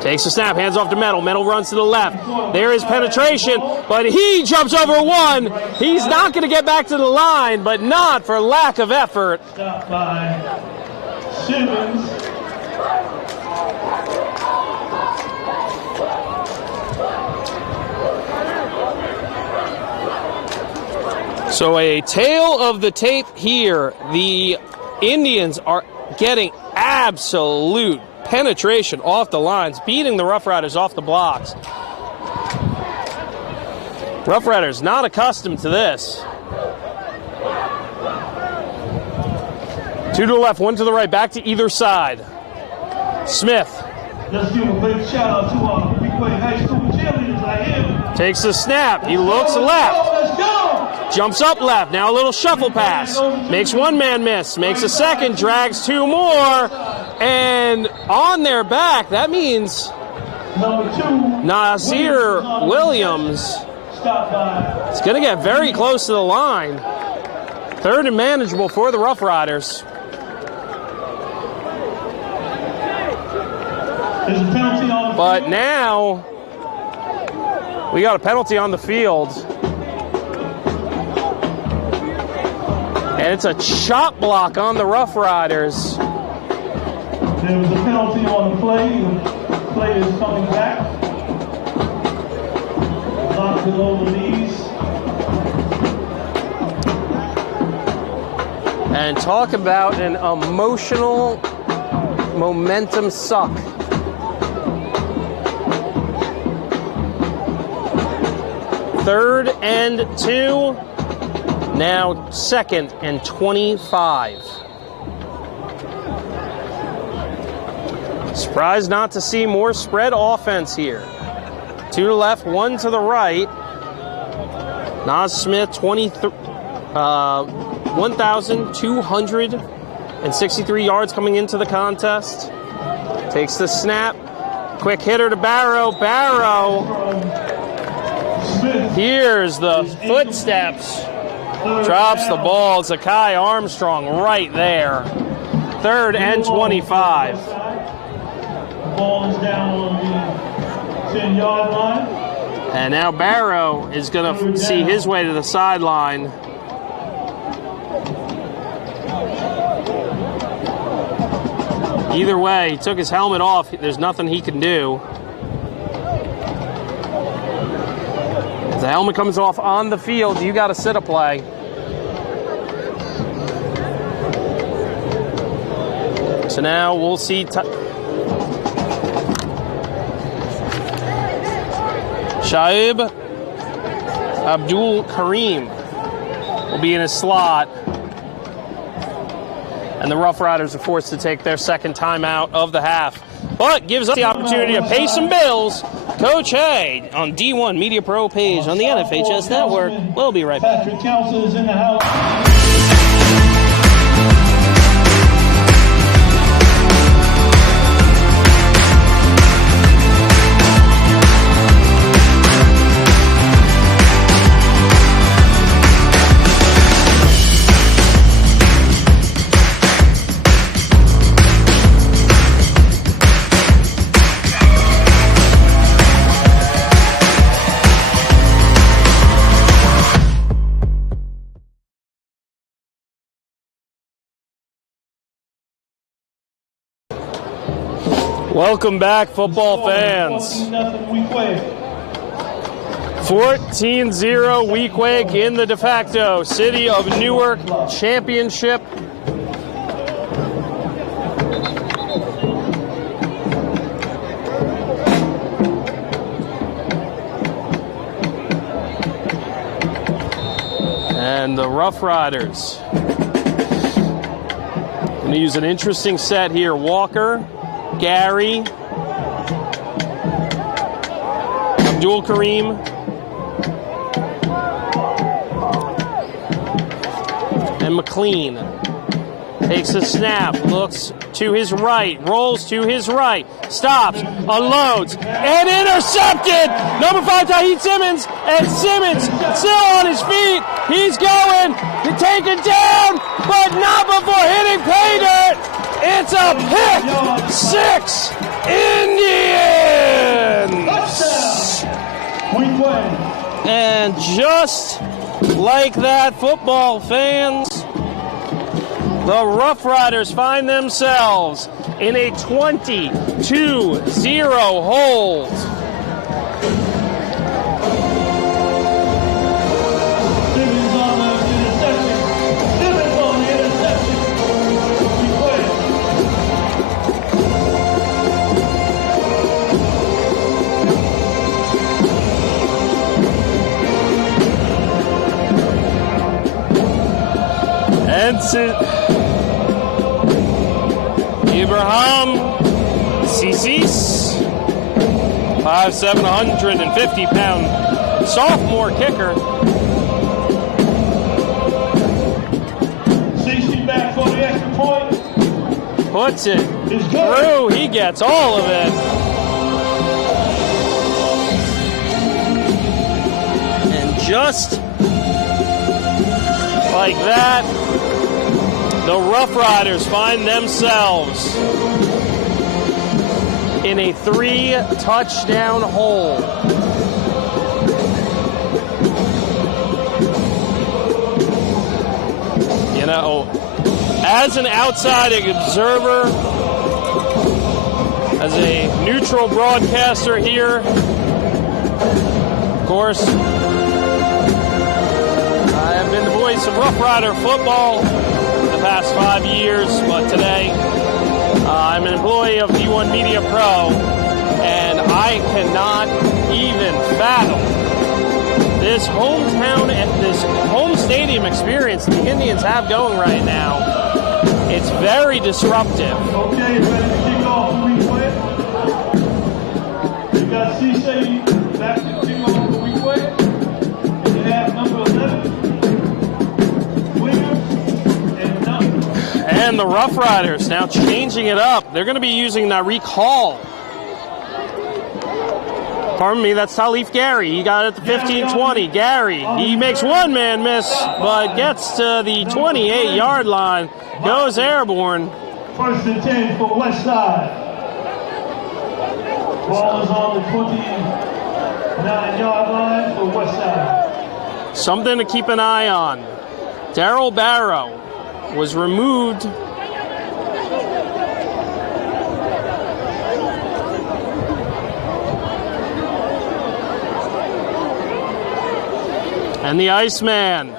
Takes the snap, hands off to Metal. Metal runs to the left. There is penetration, but he jumps over one. He's not going to get back to the line, but not for lack of effort. Stop by Simmons. So a tale of the tape here. The Indians are getting absolute penetration off the lines, beating the Rough Riders off the blocks. Rough Riders not accustomed to this. 2 to the left, 1 to the right, back to either side. Smith. Let's give a big shout out to our Weequahic High School cheerleaders right here. Takes the snap. He looks left. Let's go! Jumps up left. Now a little shuffle pass. Makes one man miss. Makes a second. Drags 2 more. And on their back, that means Number 2. Nasir Williams Stop by. is going to get very close to the line. 3rd and manageable for the Rough Riders. There's a penalty on the But field. now we got a penalty on the field. And it's a chop block on the Rough Riders. There was a penalty on the play. The play is coming back. Knocked below the knees. And talk about an emotional momentum suck. 3rd and 2. Now 2nd and 25. Surprised not to see more spread offense here. 2 to the left, 1 to the right. Nas Smith, 1,263 yards coming into the contest. Takes the snap. Quick hitter to Barrow. Barrow. Here's the footsteps. Drops the ball. Zakai Armstrong right there. 3rd and 25. Ball is down on the 10-yard line. And now Barrow is going to see his way to the sideline. Either way, he took his helmet off. There's nothing he can do. If the helmet comes off on the field, you got to sit a play. So now we'll see Shaib Abdul Karim will be in his slot. And the Rough Riders are forced to take their 2nd timeout of the half. But gives us the opportunity to pay some bills. Coach Hay on D1 Media Pro page on the NFHS Network. We'll be right back. Patrick Council is in the house. Welcome back, football fans. 14-0 Weequahic in the de facto City of Newark Championship. And the Rough Riders going to use an interesting set here. Walker, Gary, Abdul Kareem, and McLean. Takes a snap, looks to his right, rolls to his right, stops, unloads, and intercepted! Number 5, Tahid Simmons, and Simmons still on his feet. He's going, he's taken down, but not before hitting pay dirt. It's a pick six, Indians! And just like that, football fans, the Rough Riders find themselves in a 22-0 hold. Simmons on the interception. Simmons on the interception. And Abraham Cicis, 5'7", 150-pound sophomore kicker. Cici back for the extra point. Puts it through. He gets all of it. And just like that, the Rough Riders find themselves in a 3-touchdown hole. You know, as an outside observer, as a neutral broadcaster here, of course, I have been the voice of Rough Rider football the past 5 years, but today I'm an employee of D1 Media Pro, and I cannot even fathom this hometown and this home stadium experience the Indians have going right now. It's very disruptive. Okay, ready to kick off the Weequahic. You got Cisse back to kick off the Weequahic. You have number 11, Williams, and number. And the Rough Riders now changing it up. They're going to be using Narik Hall. Pardon me, that's Talif Gary. He got it at the 15-20. Gary, he makes one man miss, but gets to the 28-yard line. Goes airborne. 1st and 10 for West Side. Ball is on the 29-yard line for West Side. Something to keep an eye on. Darrell Barrow was removed. And the Iceman,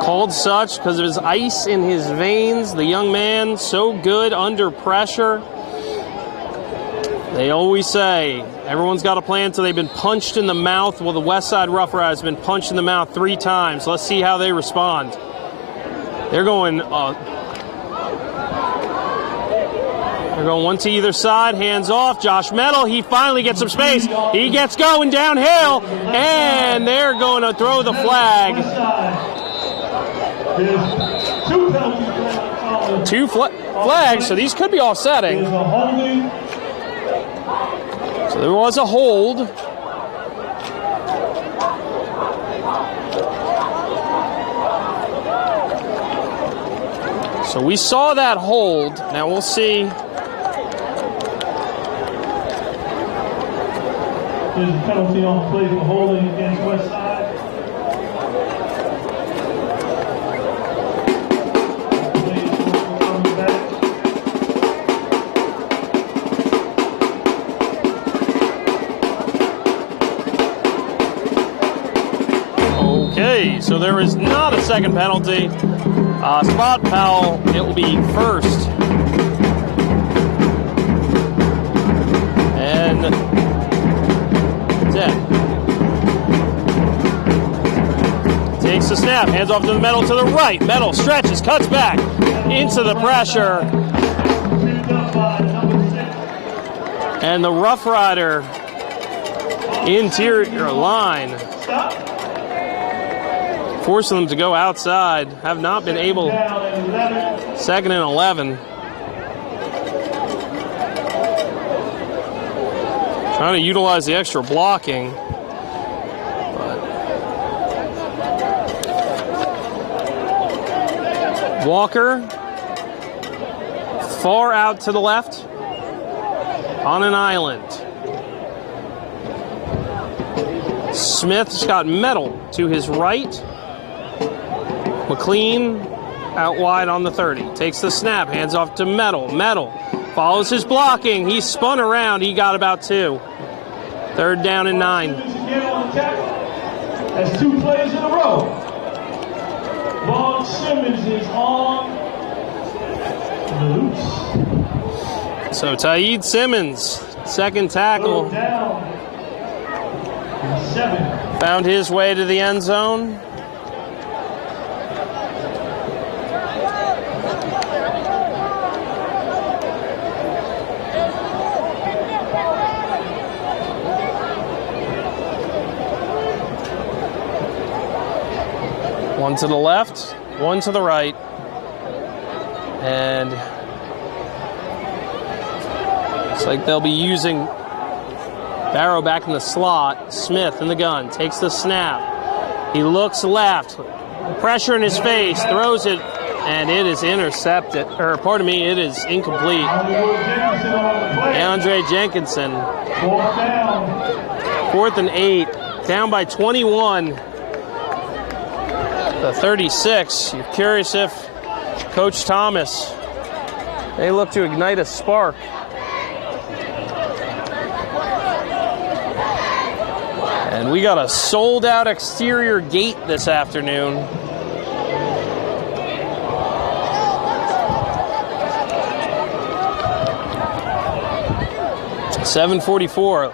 called such because of his ice in his veins. The young man, so good under pressure. They always say, everyone's got a plan until they've been punched in the mouth. Well, the West Side Rough Riders have been punched in the mouth 3 times. Let's see how they respond. They're going one to either side, hands off. Josh Metal, he finally gets some space. He gets going downhill, and they're going to throw the flag. Two flags, so these could be offsetting. So there was a hold. So we saw that hold. Now we'll see. There's a penalty on the play for holding against West Side. Okay, so there is not a second penalty. Spot foul, it will be first. And 10. Takes the snap, hands off to the Metal to the right. Metal stretches, cuts back into the pressure. And the Rough Rider interior line, forcing them to go outside, have not been able. 2nd and 11. Trying to utilize the extra blocking. Walker, far out to the left, on an island. Smith's got Metal to his right. McLean out wide on the 30. Takes the snap, hands off to Metal. Metal follows his blocking. He spun around. He got about 2. 3rd down and 9. That's 2 plays in a row. Vaughn Simmons is on the loose. So Taid Simmons, 2nd tackle, Down. 7. found his way to the end zone. One to the left, one to the right. And looks like they'll be using Barrow back in the slot. Smith in the gun, takes the snap. He looks left, pressure in his face, throws it, and it is intercepted. Or, pardon me, it is incomplete. Andre Jenkinson. 4th and 8, down by 21. The 36. You're curious if Coach Thomas, they look to ignite a spark. And we got a sold-out exterior gate this afternoon. $7:44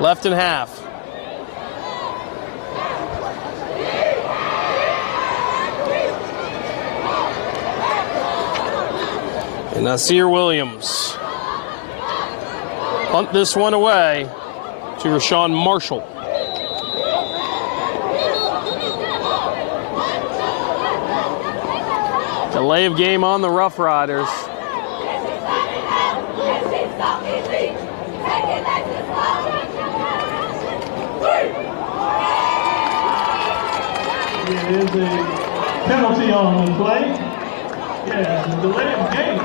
left in half. And Nasir Williams punt this one away to Rashawn Marshall. Delay of game on the Rough Riders. There is a penalty on the play. Yeah, it's a delay of game.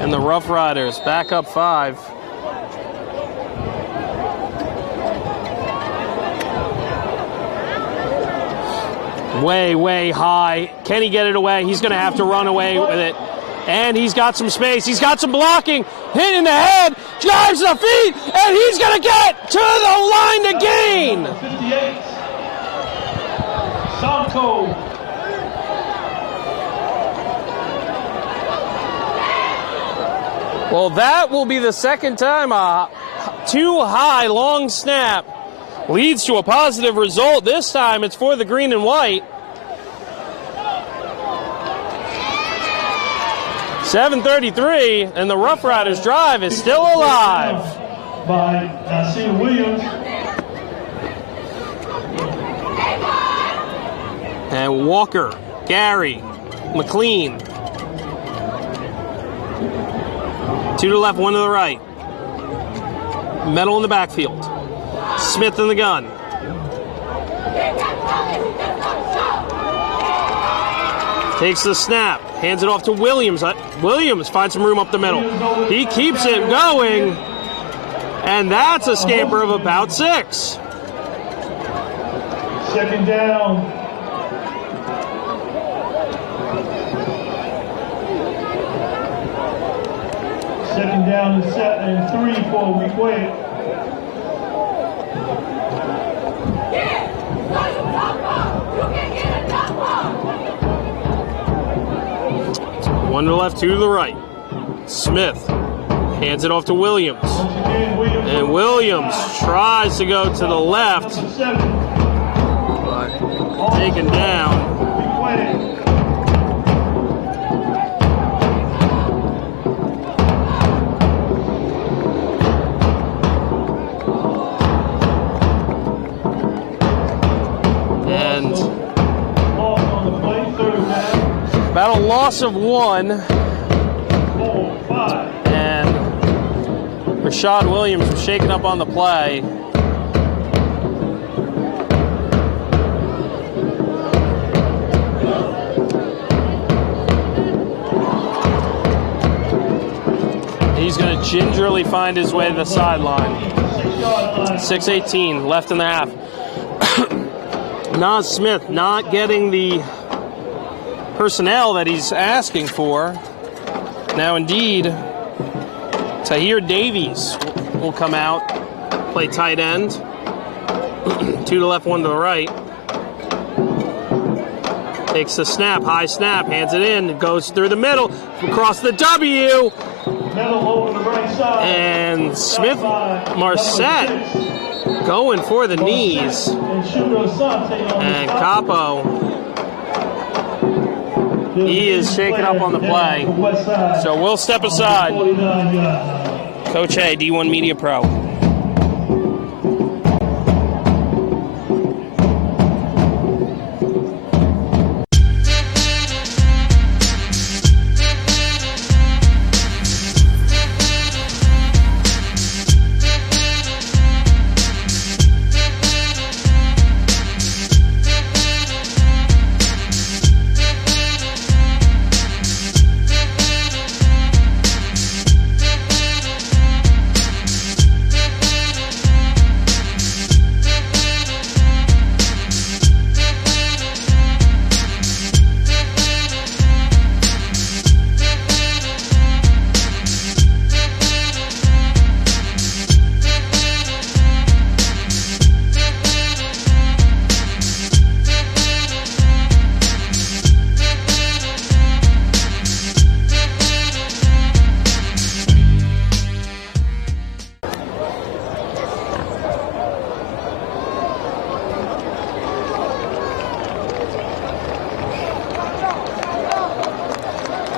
And the Rough Riders back up 5. Way, way high. Can he get it away? He's going to have to run away with it. And he's got some space. He's got some blocking. Hit in the head. Drives the feet. And he's going to get to the line to gain. 58. Sanko. Well, that will be the second time a too high long snap leads to a positive result. This time it's for the green and white. 7:33, and the Rough Riders drive is still alive. By Nasir Williams. And Walker, Gary, McLean. 2 to the left, 1 to the right. Metal in the backfield. Smith in the gun. Takes the snap, hands it off to Williams. Williams finds some room up the middle. He keeps it going, and that's a scamper of about 6. 2nd down. Second down and 3 for Weequahic. One to the left, 2 to the right. Smith hands it off to Williams. And Williams tries to go to the left, but taken down. And about a loss of 1. And Rashad Williams was shaken up on the play. He's going to gingerly find his way to the sideline. 6:18 left in the half. Nas Smith not getting the personnel that he's asking for. Now, indeed, Tahir Davies will come out, play tight end. 2 to the left, 1 to the right. Takes the snap, high snap, hands it in, goes through the middle, across the W. And Smith Marset going for the knees. And Capo, he is shaken up on the play. So we'll step aside. Coach A, D1 Media Pro.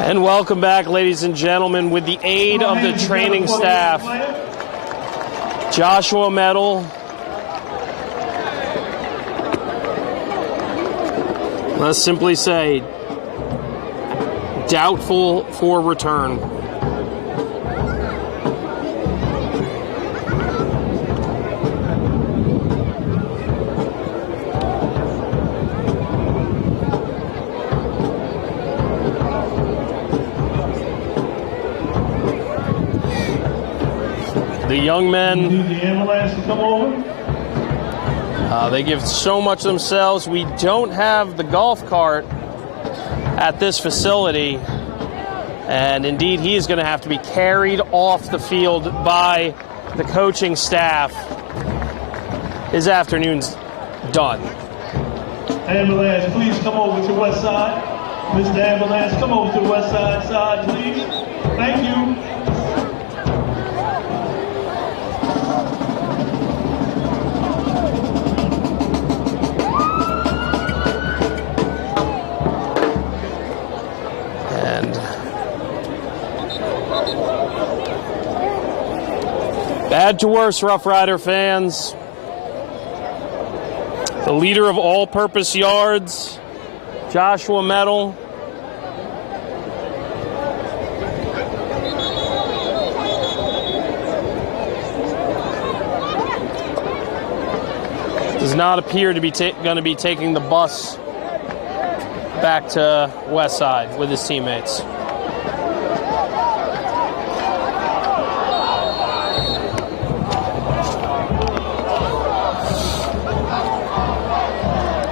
And welcome back, ladies and gentlemen, with the aid of the training staff. Joshua Medal. Let's simply say, doubtful for return. The young men, they give so much themselves. We don't have the golf cart at this facility, and indeed he is going to have to be carried off the field by the coaching staff. His afternoon's done. Ambulance, please come over to west side. Mr. Ambulance, come over to the west side, please. Thank you. Bad to worse, Rough Rider fans. The leader of all-purpose yards, Joshua Medal. Does not appear to be going to be taking the bus back to West Side with his teammates.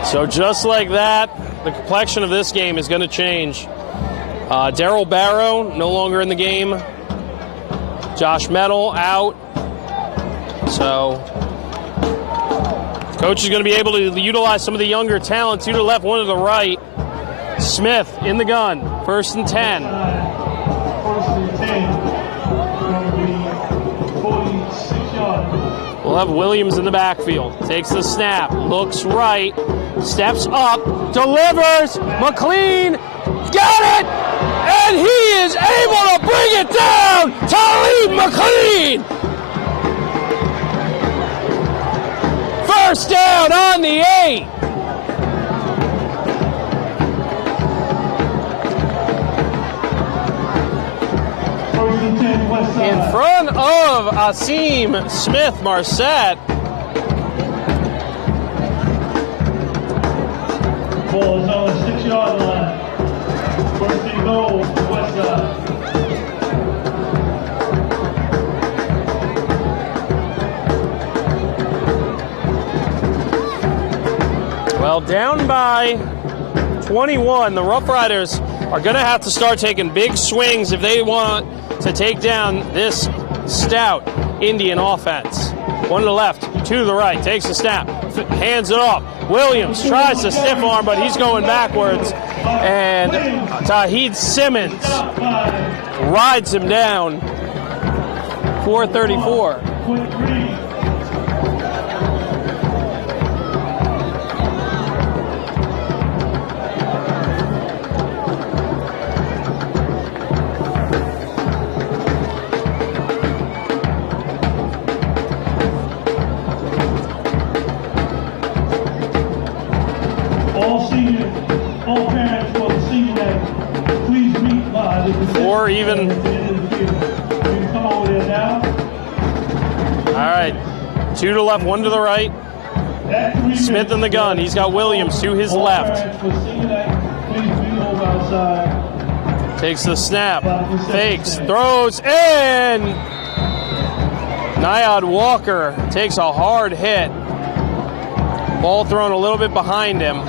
So just like that, the complexion of this game is going to change. Daryl Barrow no longer in the game. Josh Medal out. So coach is going to be able to utilize some of the younger talent. 2 to the left, 1 to the right. Smith in the gun. 1st and 10. 1st and 10. Going to be 46 yards. We'll have Williams in the backfield. Takes the snap, looks right, steps up, delivers. McLean got it, and he is able to bring it down. Talib McLean. First down on the 8. In front of Asim Smith-Marset. Ball is on the 6-yard line. First and goal, West Side. Well, down by 21, the Rough Riders are going to have to start taking big swings if they want to take down this stout Indian offense. One to the left, two to the right, takes the snap, hands it off. Williams tries to stiff arm, but he's going backwards. And Tahid Simmons rides him down. 434. Or even. Come over there now. All right. Two to the left, one to the right. Smith in the gun. He's got Williams to his left. Takes the snap. Fakes. Throws. And Nyad Walker takes a hard hit. Ball thrown a little bit behind him.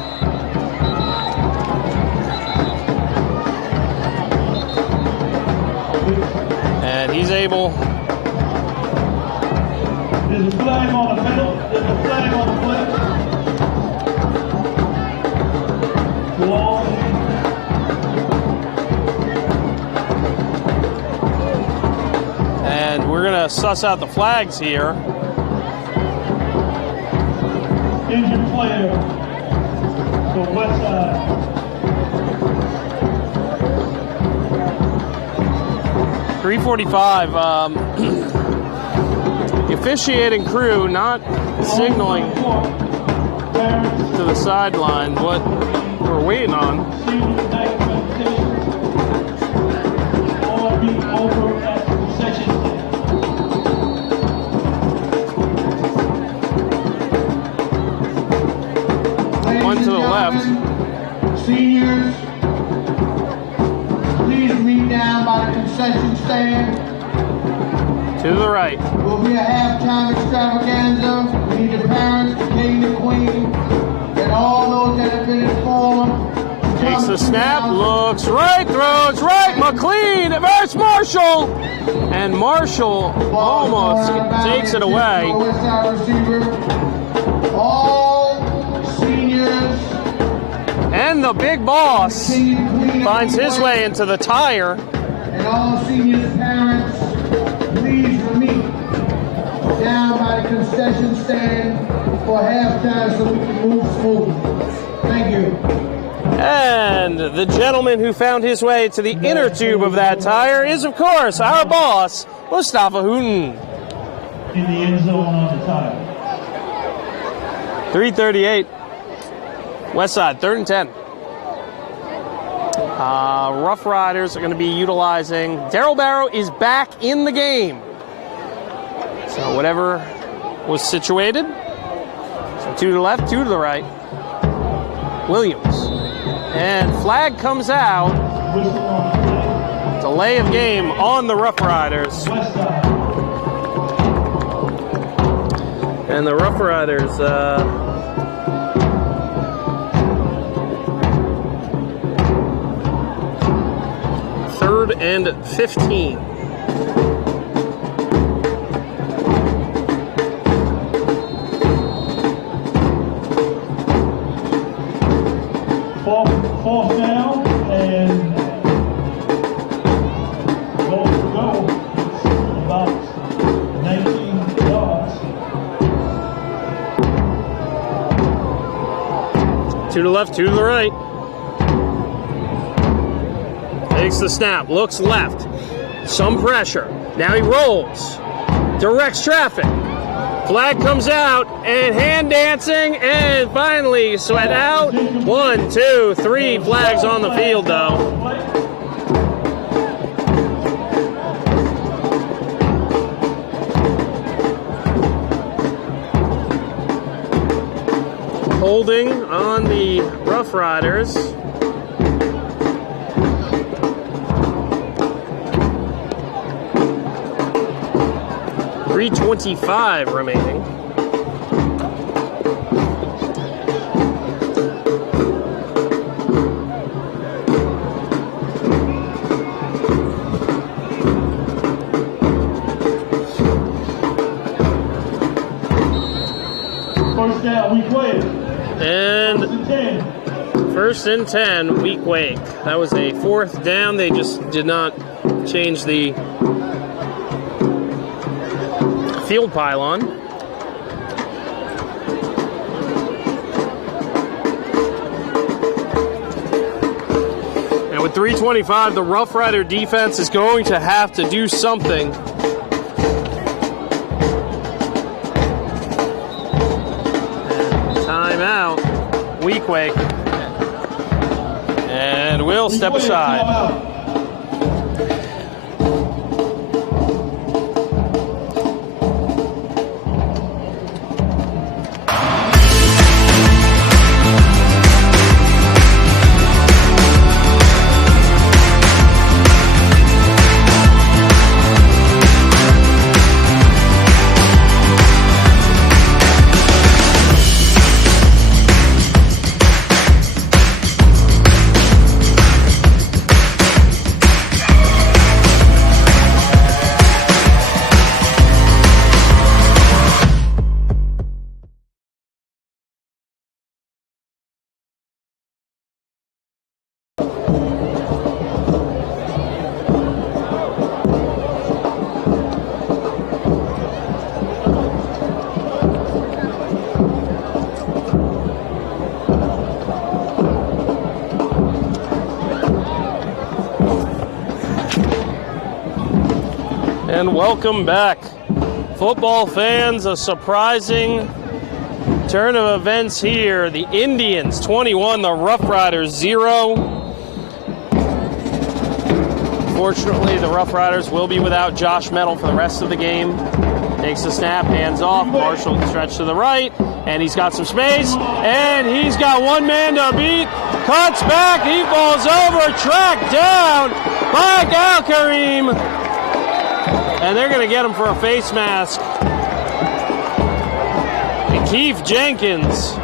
And he's able. There's a flag on the middle. There's a flag on the plate. Ball. And we're going to suss out the flags here. Injured player. So West Side. 3:45. The officiating crew not signaling to the sideline what we're waiting on. One to the left. Seniors, please meet down by the concession stand. To the right. Will be a halftime extravaganza. We need the parents, the king, the queen, and all those that have been informed. Takes the snap, looks right, throws right. McLean versus Marshall. And Marshall almost takes it away. All seniors. And the big boss finds his way into the tire. And all seniors' parents, please meet down by the concession stand for halftime so we can move smoothly. Thank you. And the gentleman who found his way to the inner tube of that tire is, of course, our boss, Mustafa Hooten. In the end zone on the tire. 3:38. West Side, 3rd and 10. Rough Riders are going to be utilizing. Darryl Barrow is back in the game. So whatever was situated. So two to the left, two to the right. Williams. And flag comes out. Delay of game on the Rough Riders. And the Rough Riders, 3rd and 15. Fourth down and goal to go. It's about 19 yards. To the left, to the right. Takes the snap, looks left. Some pressure. Now he rolls. Directs traffic. Flag comes out, and hand dancing, and finally sweat out. 1, 2, 3 flags on the field, though. Holding on the Rough Riders. .325 remaining. First down, Weequahic. And first and 10, Weequahic. That was a 4th down. They just did not change the field pylon. And with 3:25, the Rough Rider defense is going to have to do something. And timeout, Weequahic. And we'll step aside. And welcome back. Football fans, a surprising turn of events here. The Indians 21, the Rough Riders 0. Fortunately, the Rough Riders will be without Josh Metal for the rest of the game. Takes the snap, hands off, Marshall stretch to the right, and he's got some space, and he's got one man to beat. Cuts back, he falls over, tracked down by Al-Karim. And they're going to get him for a face mask. And Keith Jenkins.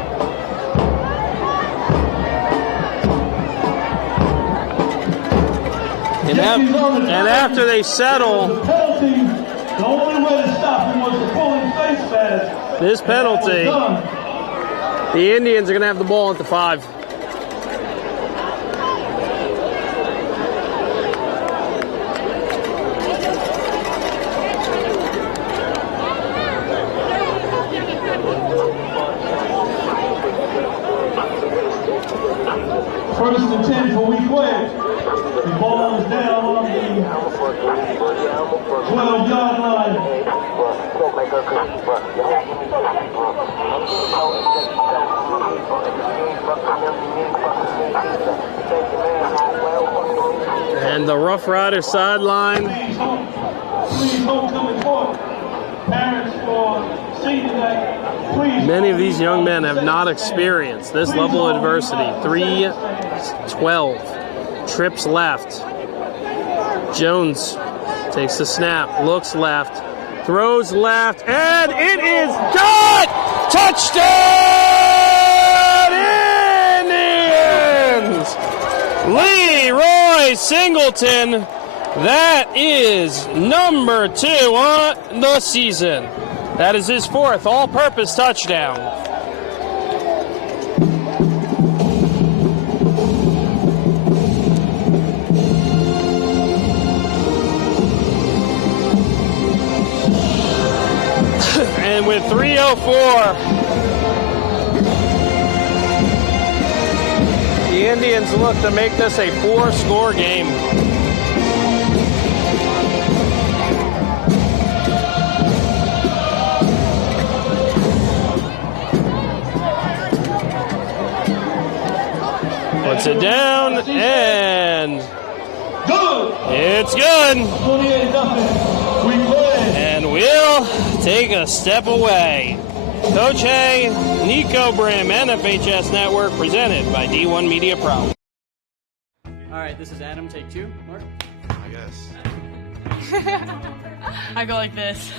And after they settle, the only way to stop him was to pull his face mask. This penalty, the Indians are going to have the ball at the 5. First and 10 for Weequahic. The ball is down on the 12-yard line. And the Rough Rider sideline. Please homecoming court. Parents for senior night. Many of these young men have not experienced this level of adversity. 3-12. Trips left. Jones takes the snap, looks left, throws left, and it is got! Touchdown, Indians! Leroy Singleton. That is number 2 on the season. That is his 4th all-purpose touchdown. And with 3:04 Indians look to make this a 4-score game. Puts it down, and it's good. And we'll take a step away. Coach Hay, Nico Brim, NFHS Network, presented by D1 Media Pro. All right, this is Adam, take 2. Mark? I guess. I go like this.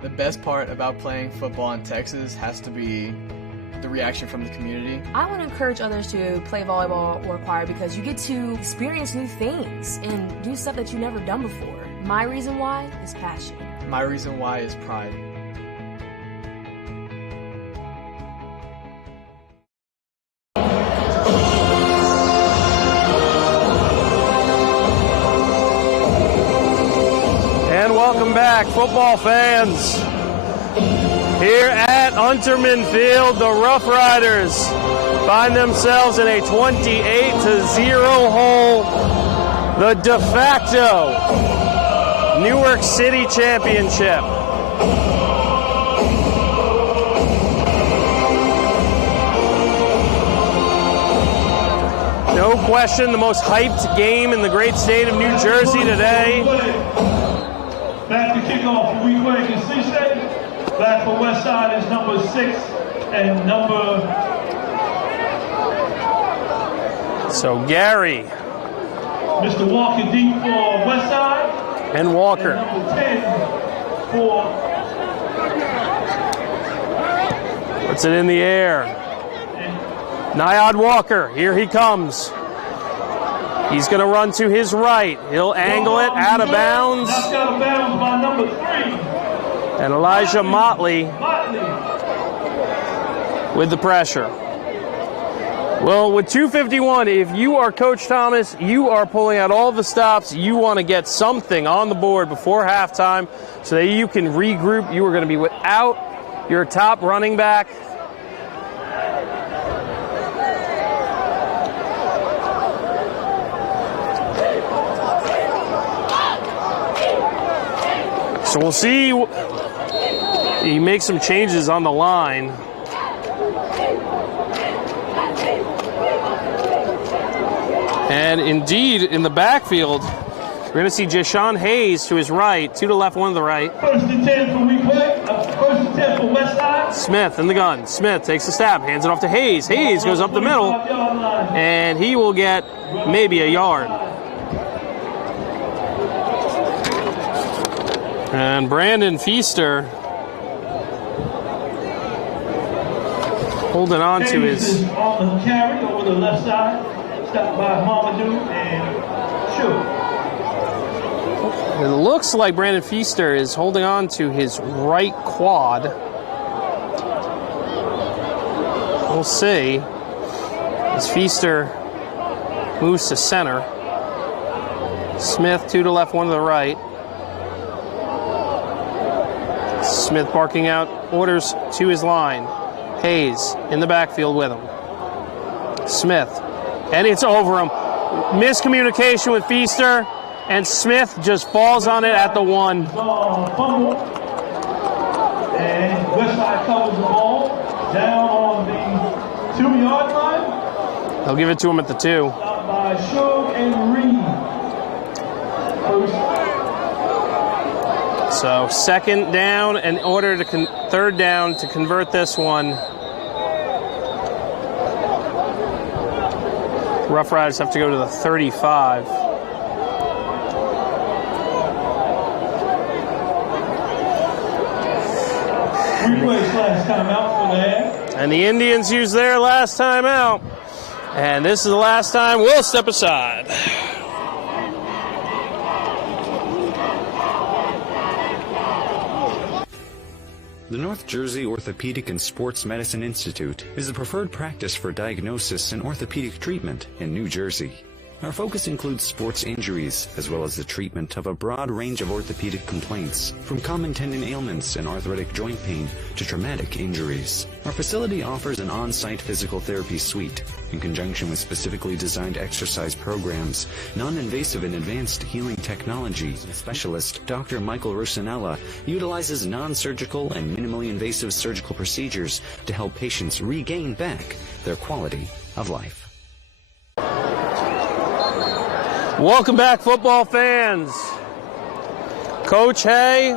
The best part about playing football in Texas has to be the reaction from the community. I want to encourage others to play volleyball or choir because you get to experience new things and do stuff that you've never done before. My reason why is passion. My reason why is pride. And welcome back, football fans. Here at Unterman Field, the Rough Riders find themselves in a 28-0 hole. The de facto Newark City Championship. No question, the most hyped game in the great state of New Jersey today. Back to kickoff for Weequahic and C-State. Back for West Side is number 6 and number... So Gary. Mr. Walker deep for West Side. And Walker. And number 10 for... Puts it in the air. Nyad Walker, here he comes. He's going to run to his right. He'll angle it out of bounds. Knocked out of bounds by number 3. And Elijah Motley with the pressure. Well, with 2:51, if you are Coach Thomas, you are pulling out all the stops. You want to get something on the board before halftime so that you can regroup. You are going to be without your top running back. So we'll see. He makes some changes on the line. And indeed, in the backfield, we're going to see Jashawn Hayes to his right, 2 to left, 1 to the right. First and 10 for Weequahic. First and 10 for West Side. Smith in the gun. Smith takes a stab, hands it off to Hayes. Hayes goes up the middle, and he will get maybe a yard. And Brandon Feaster holding on to his... on the carry over the left side. Stopped by Mamadou and Shook. It looks like Brandon Feaster is holding on to his right quad. We'll see. As Feaster moves to center. Smith, 2 to left, 1 to the right. Smith barking out orders to his line. Hayes in the backfield with him. Smith. And it's over him. Miscommunication with Feaster, and Smith just falls on it at the 1. Fumble. And Westside covers the ball down on the 2-yard line. They'll give it to him at the 2. Stopped by Shug and Reed. So second down in order to third down to convert this one. Rough Riders have to go to the 35. Weequahic's last time out for the half. And the Indians use their last time out. And this is the last time we'll step aside. The North Jersey Orthopedic and Sports Medicine Institute is the preferred practice for diagnosis and orthopedic treatment in New Jersey. Our focus includes sports injuries, as well as the treatment of a broad range of orthopedic complaints, from common tendon ailments and arthritic joint pain to traumatic injuries. Our facility offers an on-site physical therapy suite, in conjunction with specifically designed exercise programs, non-invasive and advanced healing technology. Specialist Dr. Michael Rosanella utilizes non-surgical and minimally invasive surgical procedures to help patients regain back their quality of life. Welcome back, football fans. Coach Hay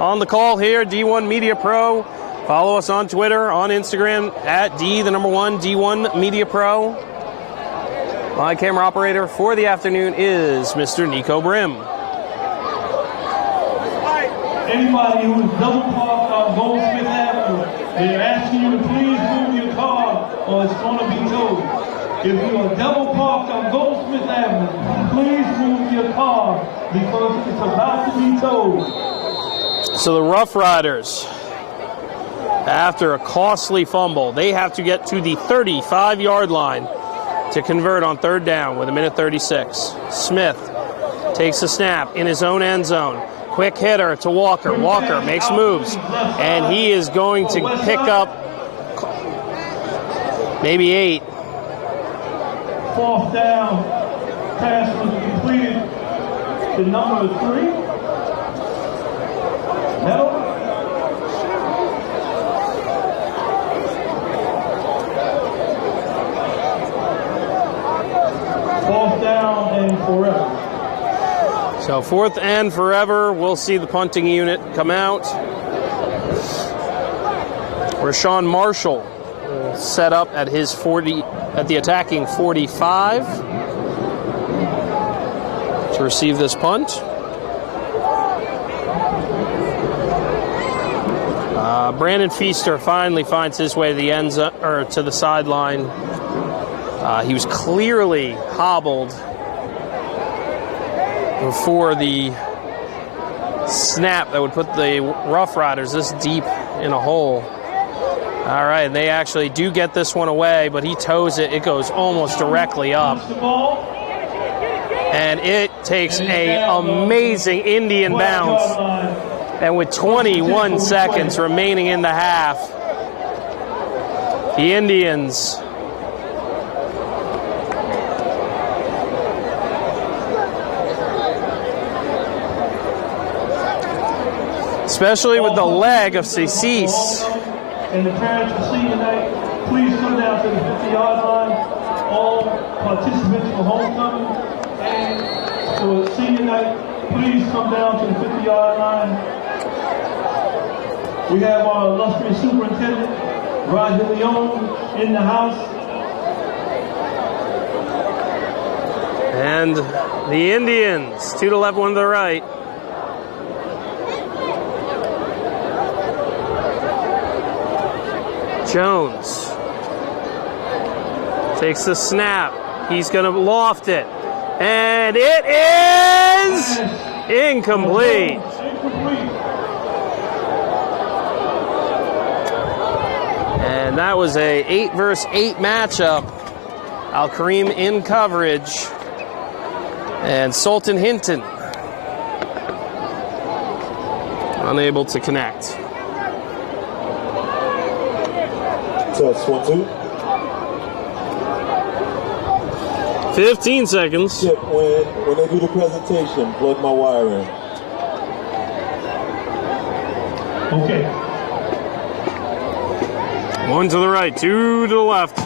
on the call here, D1 Media Pro. Follow us on Twitter, on Instagram, at D1 Media Pro. My camera operator for the afternoon is Mr. Nico Brim. Anybody who is double parked on Goldsmith Avenue, they're asking you to please move your car or it's going to be towed. If you are double parked on Goldsmith Avenue, please move your car because it's about to be towed. So the Rough Riders, after a costly fumble, they have to get to the 35-yard line to convert on third down with 1:36. Smith takes a snap in his own end zone. Quick hitter to Walker. Walker makes moves, and he is going to pick up maybe 8. Fourth down, pass was completed to number 3. No. Fourth down and forever. So fourth and forever, we'll see the punting unit come out. Rashawn Marshall will set up at his 40, at the attacking 45 to receive this punt. Brandon Feaster finally finds his way to the end zone, or to the sideline. He was clearly hobbled before the snap that would put the Rough Riders this deep in a hole. All right, and they actually do get this one away, but he toes it. It goes almost directly up. And it takes an amazing Indian bounce. And with 21 seconds remaining in the half, the Indians especially with the leg of Cecis. And the parents for senior night, please come down to the 50-yard line. All participants for homecoming and for senior night, please come down to the 50-yard line. We have our illustrious superintendent, Roger Leone, in the house. And the Indians, 2 to the left, 1 to the right. Jones takes the snap. He's going to loft it. And it is incomplete. And that was a 8 versus 8 matchup. Al-Karim in coverage. And Sultan Hinton unable to connect. Test 1, 2. 15 seconds. Chip, when they do the presentation, plug my wire in. Okay. 1 to the right, 2 to the left.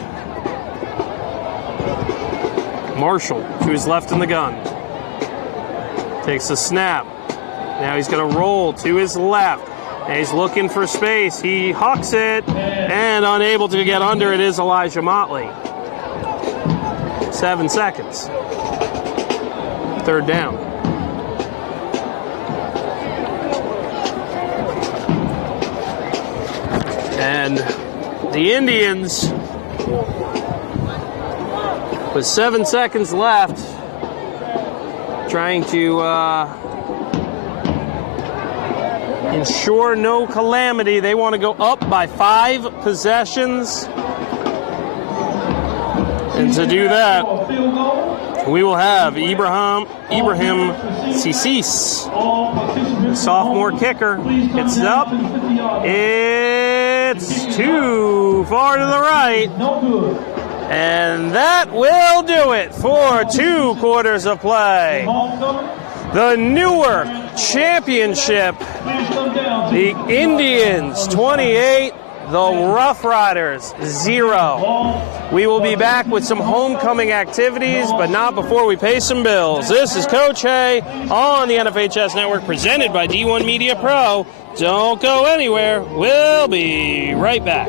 Marshall to his left in the gun. Takes a snap. Now he's going to roll to his left. And he's looking for space. He hucks it, and unable to get under it is Elijah Motley. 7 seconds. Third down. And the Indians, with 7 seconds left, trying to ensure no calamity. They want to go up by 5 possessions. And to do that, we will have Ibrahim Sissis, the sophomore kicker. It's up. It's too far to the right. And that will do it for 2 quarters of play. The Newark Championship, the Indians 28, the Rough Riders 0. We will be back with some homecoming activities, but not before we pay some bills. This is Coach Hay on the NFHS Network, presented by D1 Media Pro. Don't go anywhere. We'll be right back.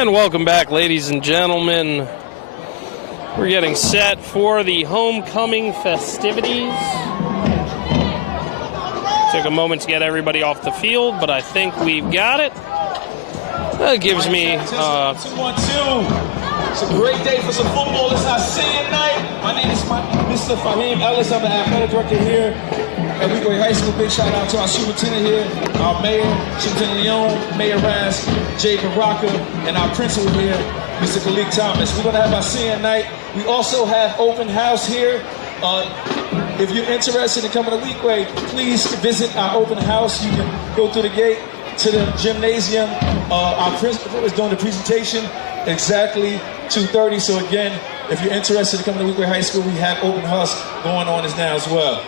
And welcome back, ladies and gentlemen. We're getting set for the homecoming festivities. Took a moment to get everybody off the field, but I think we've got it. That gives me... 2-1-2. It's a great day for some football. It's our senior night. My name is Mr. Fahim Ellis. I'm the athletic director here at Weequahic High School. Big shout out to our superintendent here, our mayor, Superintendent Leon, Mayor Raz, Jay Baraka, and our principal here, Mr. Khalik Thomas. We're going to have our senior night. We also have open house here. If you're interested in coming to Weequahic, please visit our open house. You can go through the gate to the gymnasium. Our principal is doing the presentation exactly 2:30. So again, if you're interested in coming to Weequahic High School, we have open house going on now as well.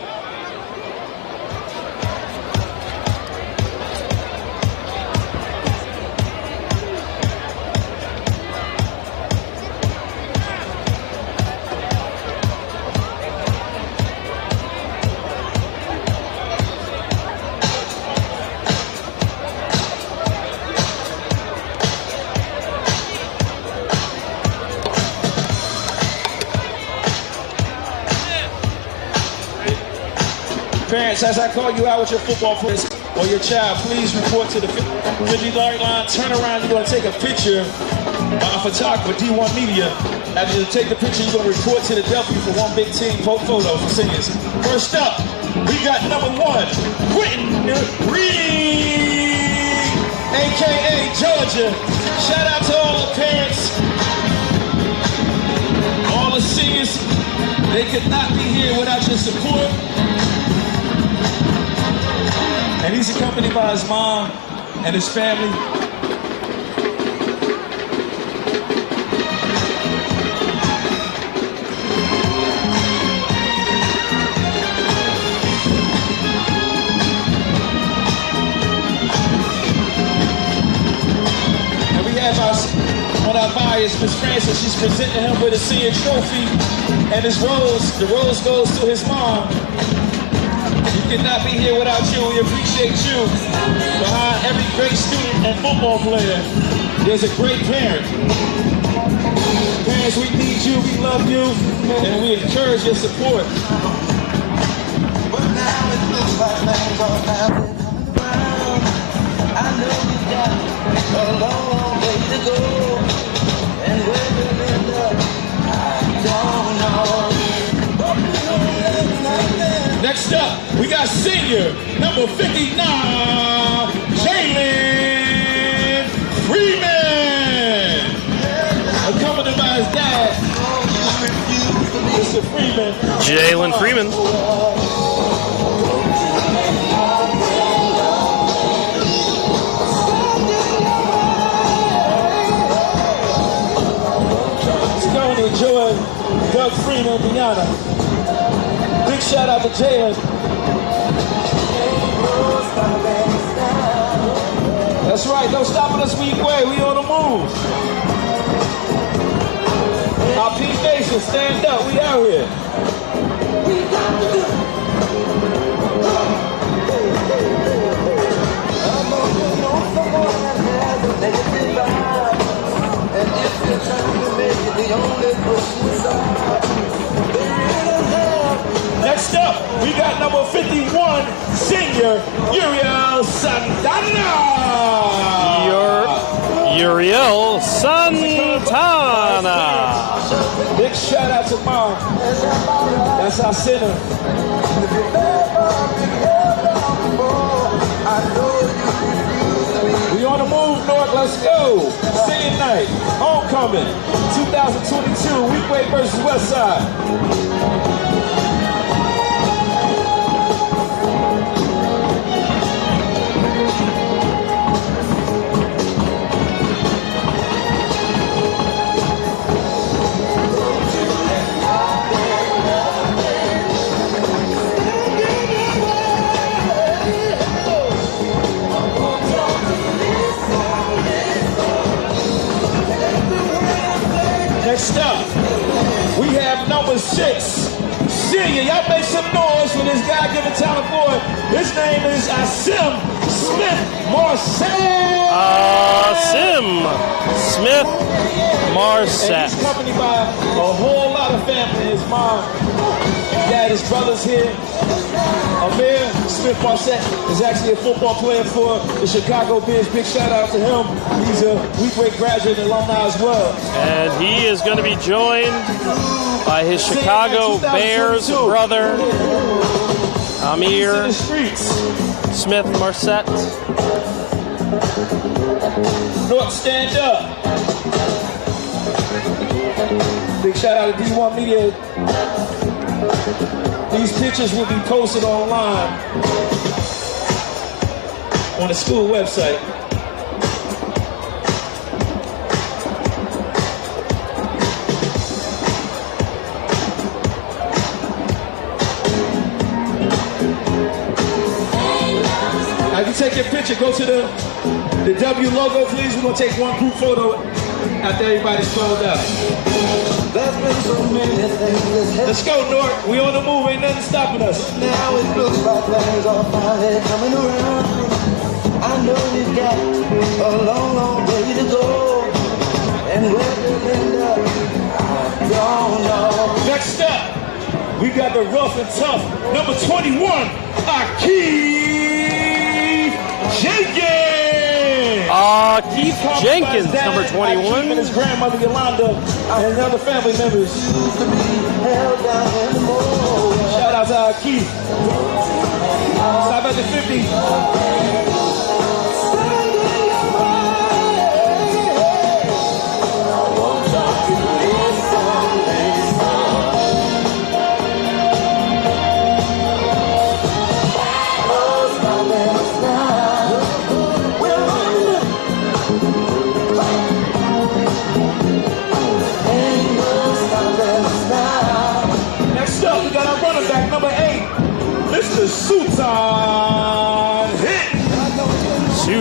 Parents, as I call you out with your football players or your child, please report to the 50-yard line. Turn around, you're going to take a picture. Our photographer, D1 Media, after you take the picture, you're going to report to the W for one big team photo for seniors. First up, we got number 1, Whitney Reed, a.k.a. Georgia. Shout out to all the parents, all the seniors. They could not be here without your support. And he's accompanied by his mom and his family. And we have one of our buyers, Miss Francis. She's presenting him with a senior trophy. And his rose, the rose goes to his mom. We could not be here without you. We appreciate you. Behind every great student and football player, there's a great parent. Parents, we need you, we love you, and we encourage your support. But now it looks like things are happening around. I know we got a long way to go. And where we'll end up, I don't know. Next up, we got senior, number 59, Jalen Freeman. Accompanied by his dad, Mr. Freeman. Jalen Freeman. Let's go and enjoy Doug Freeman and Brianna. Big shout out to Jalen. That's right, don't stop at us Weequahic, we on the move. Our P Nation, stand up, we out here. Next up, we got number 51, senior, Uriel Santana. Uriel Santana. Big shout out to Mom. That's our center. We on the move, North. Let's go. Senior night, homecoming, 2022, Weequahic versus Westside. Next up, we have number 6, Senior. Y'all make some noise for this God-given talent boy. His name is Asim Smith-Marset. Sim Smith-Marset. And he's accompanied by a whole lot of family. His mom, his dad, his brothers here. Amir Smith-Marset is actually a football player for the Chicago Bears. Big shout out to him. He's a Weequahic graduate and alumni as well. And he is going to be joined by his Chicago Bears brother, Amir Smith-Marset. North, stand up. Big shout out to D1 Media. These pictures will be posted online on the school website. Now, if you take your picture, go to the W logo, please. We're going to take one group photo after everybody's called out. Let's go, North. We on the move. Ain't nothing stopping us. Now it looks like things are finally coming around. I know we've got a long, long way to go. And where we'll end up, I don't know. Next up, we got the rough and tough, number 21, Keith Jenkins. Keith Jenkins, number 21. And his grandmother Yolanda and other family members. Shout out to Keith. Stop at the 50.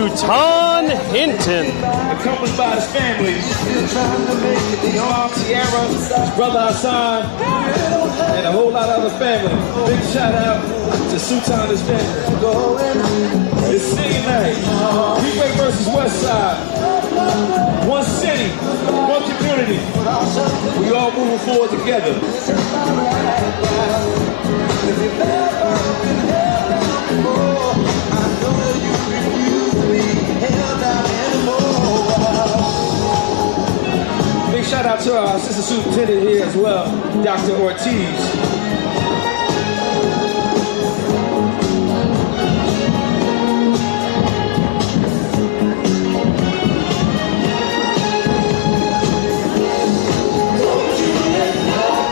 Sutan Hinton. Accompanied by his family. His mom, Tiara, his brother Hassan, and a whole lot of other family. Big shout out to Sutan and his family. It's singing night. Weequahic versus Westside. One city, one community. We all moving forward together. Big shout out to our assistant superintendent here as well, Dr. Ortiz.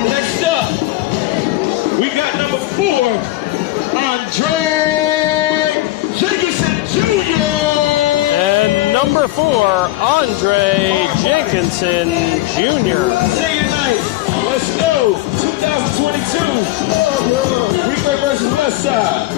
Next up, we got number 4, Andre Jenkinson Jr. And number 4, Andre Jenkinson Jr. Senior night, let's go, 2022, Weequahic versus Westside.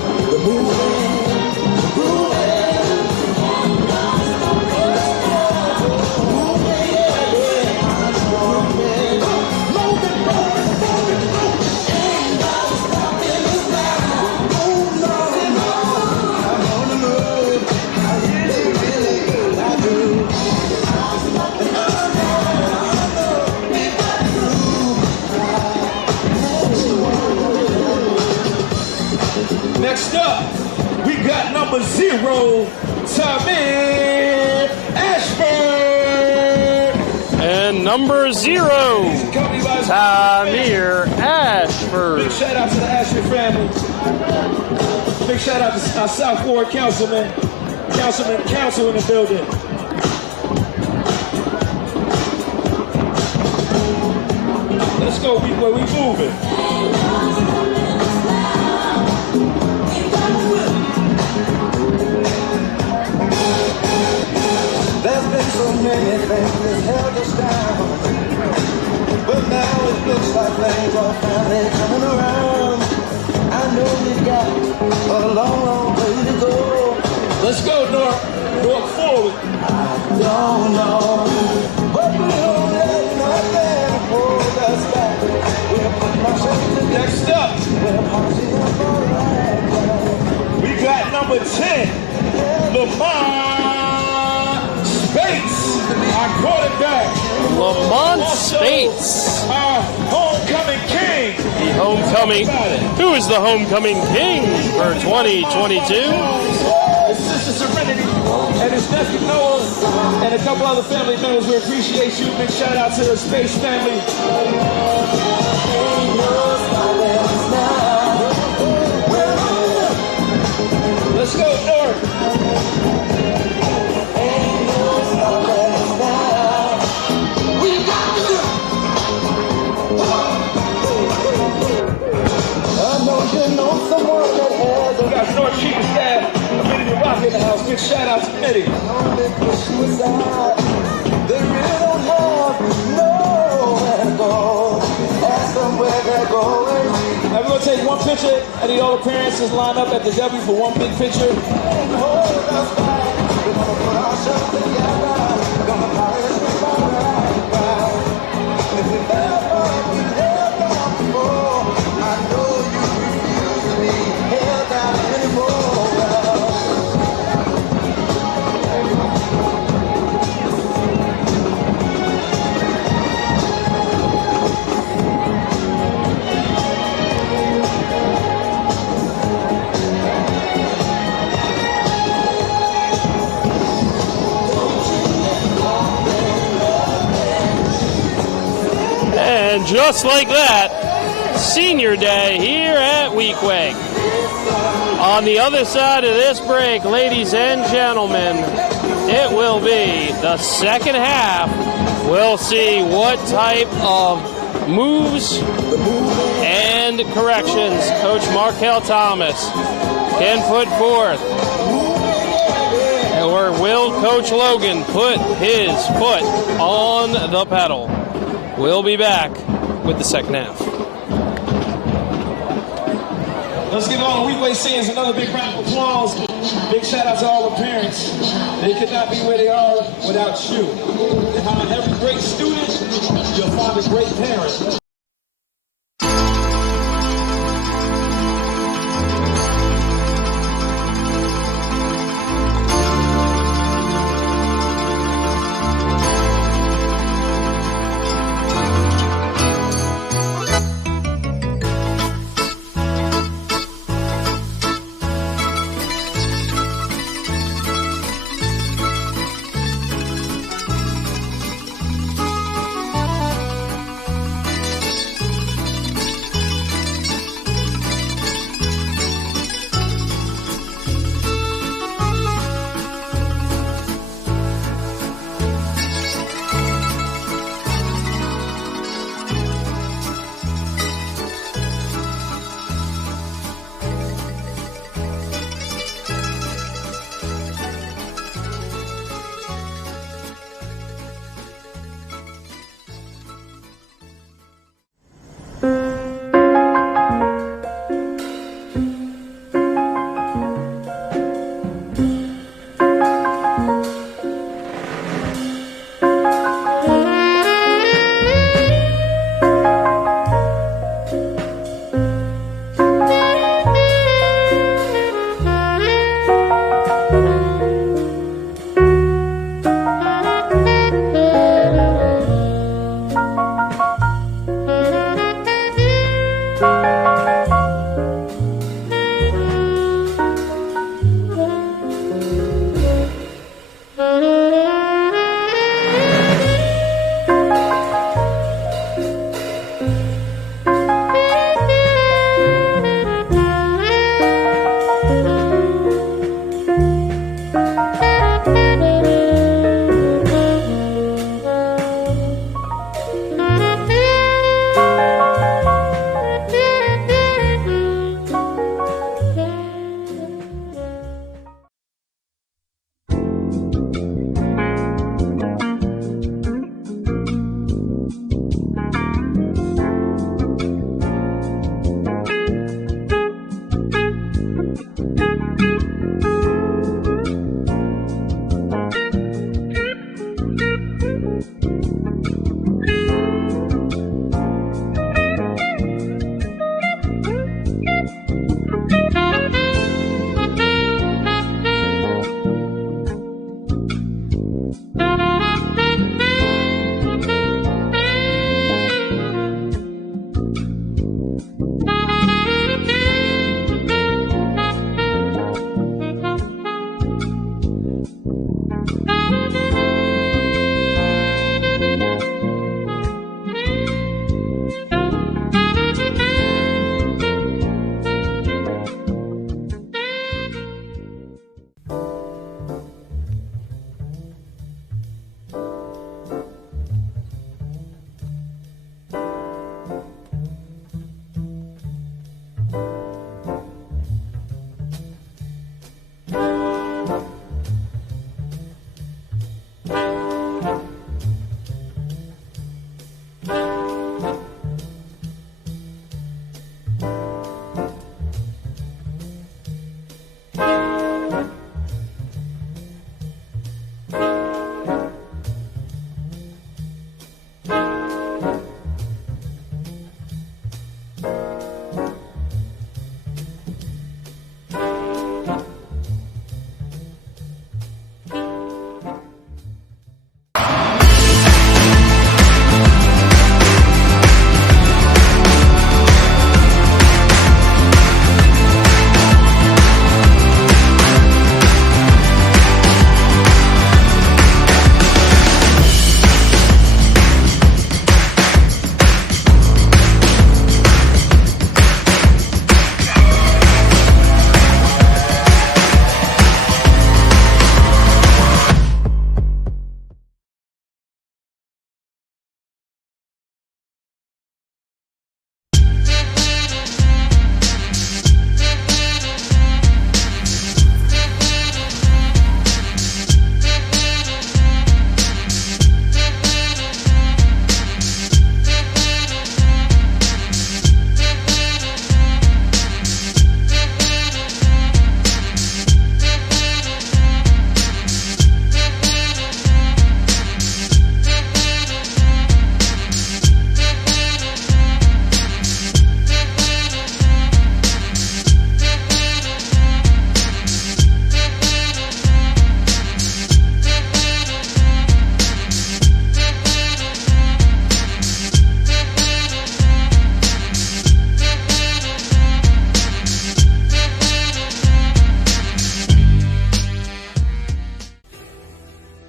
Next up, we got number 0, Tamir Ashford. And number 0, Tamir Ashford. Big shout out to the Ashford family. Big shout out to our South Ward council in the building. Let's go, we moving. There's been so many things that held us down, but now it looks like things are finally coming around. I know we've got a long, long way to go. Let's go, North forward. I don't know, but we don't let nothing hold us back. We'll put ourselves together. Next up, Lamont Spates, our quarterback. Lamont Spates. Our homecoming king. The homecoming. Who is the homecoming king for 2022? His sister Serenity and his nephew Noah and a couple other family members. We appreciate you. Big shout out to the Space family. Let's go, North. We got North Chief of Staff, Community Rock in the house. Big shout out to Mitty. Now we're gonna take one picture, and the all the parents just line up at the W for one big picture. And just like that, Senior Day here at Weequahic. On the other side of this break, ladies and gentlemen, it will be the second half. We'll see what type of moves and corrections Coach Markel Thomas can put forth. Or will Coach Logan put his foot on the pedal? We'll be back with the second half. Let's give all the Weequahic seniors another big round of applause. Big shout out to all the parents. They could not be where they are without you. Behind every great student, you'll find a great parent.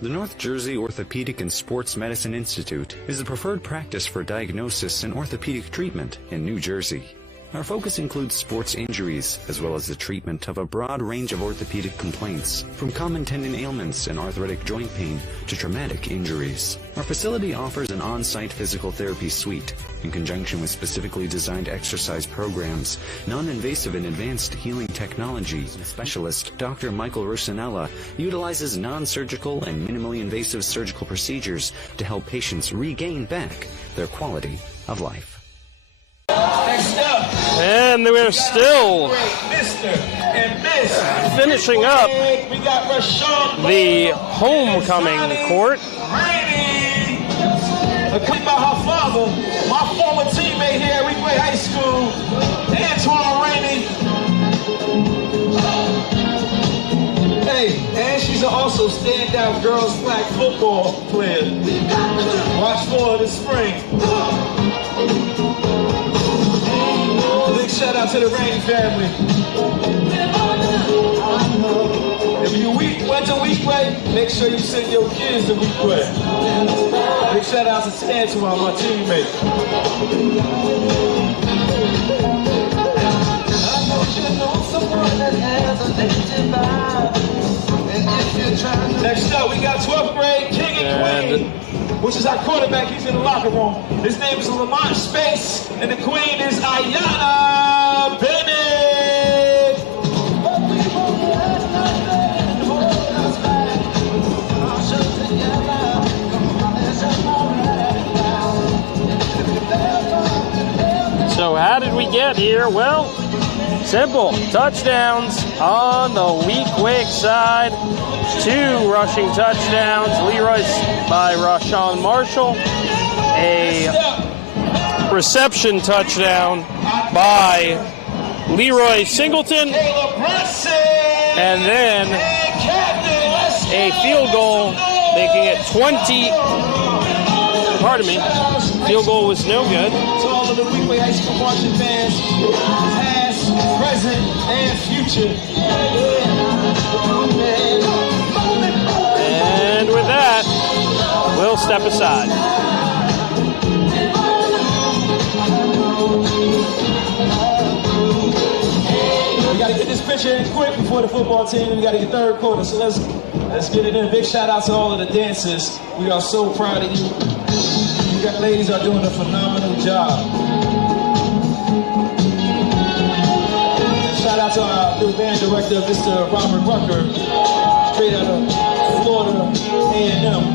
The North Jersey Orthopedic and Sports Medicine Institute is the preferred practice for diagnosis and orthopedic treatment in New Jersey. Our focus includes sports injuries, as well as the treatment of a broad range of orthopedic complaints, from common tendon ailments and arthritic joint pain to traumatic injuries. Our facility offers an on-site physical therapy suite, in conjunction with specifically designed exercise programs, non-invasive and advanced healing technology. Specialist Dr. Michael Rosanella utilizes non-surgical and minimally invasive surgical procedures to help patients regain back their quality of life. And we're still finishing up the homecoming court. Accompanied by her father, my former teammate here at Weequahic High School, Antoine Rainey. Hey, and she's also standout girls flag football player. Watch for her this spring. Big shout out to the Rainey family. If you went to Weequahic, make sure you send your kids to Weequahic. Big shout out to Antoine, my teammate. Next up, we got 12th grade King and Queen, which is our quarterback. He's in the locker room. His name is Lamont Space, and the queen is Ayana Bennett. So how did we get here? Well, simple. Touchdowns on the Weequahic side. 2 rushing touchdowns. Leroy by Rashawn Marshall. A reception touchdown by Leroy Singleton. And then a field goal, making it 20. Pardon me. Field goal was no good. To all of the Weequahic High School marching bands, past, present, and future. And with that, we'll step aside. We got to get this picture in quick before the football team. We got to get third quarter, so let's get it in. Big shout out to all of the dancers. We are so proud of you. You ladies are doing a phenomenal job. to Mr. Robert Rucker, straight out of Florida A&M.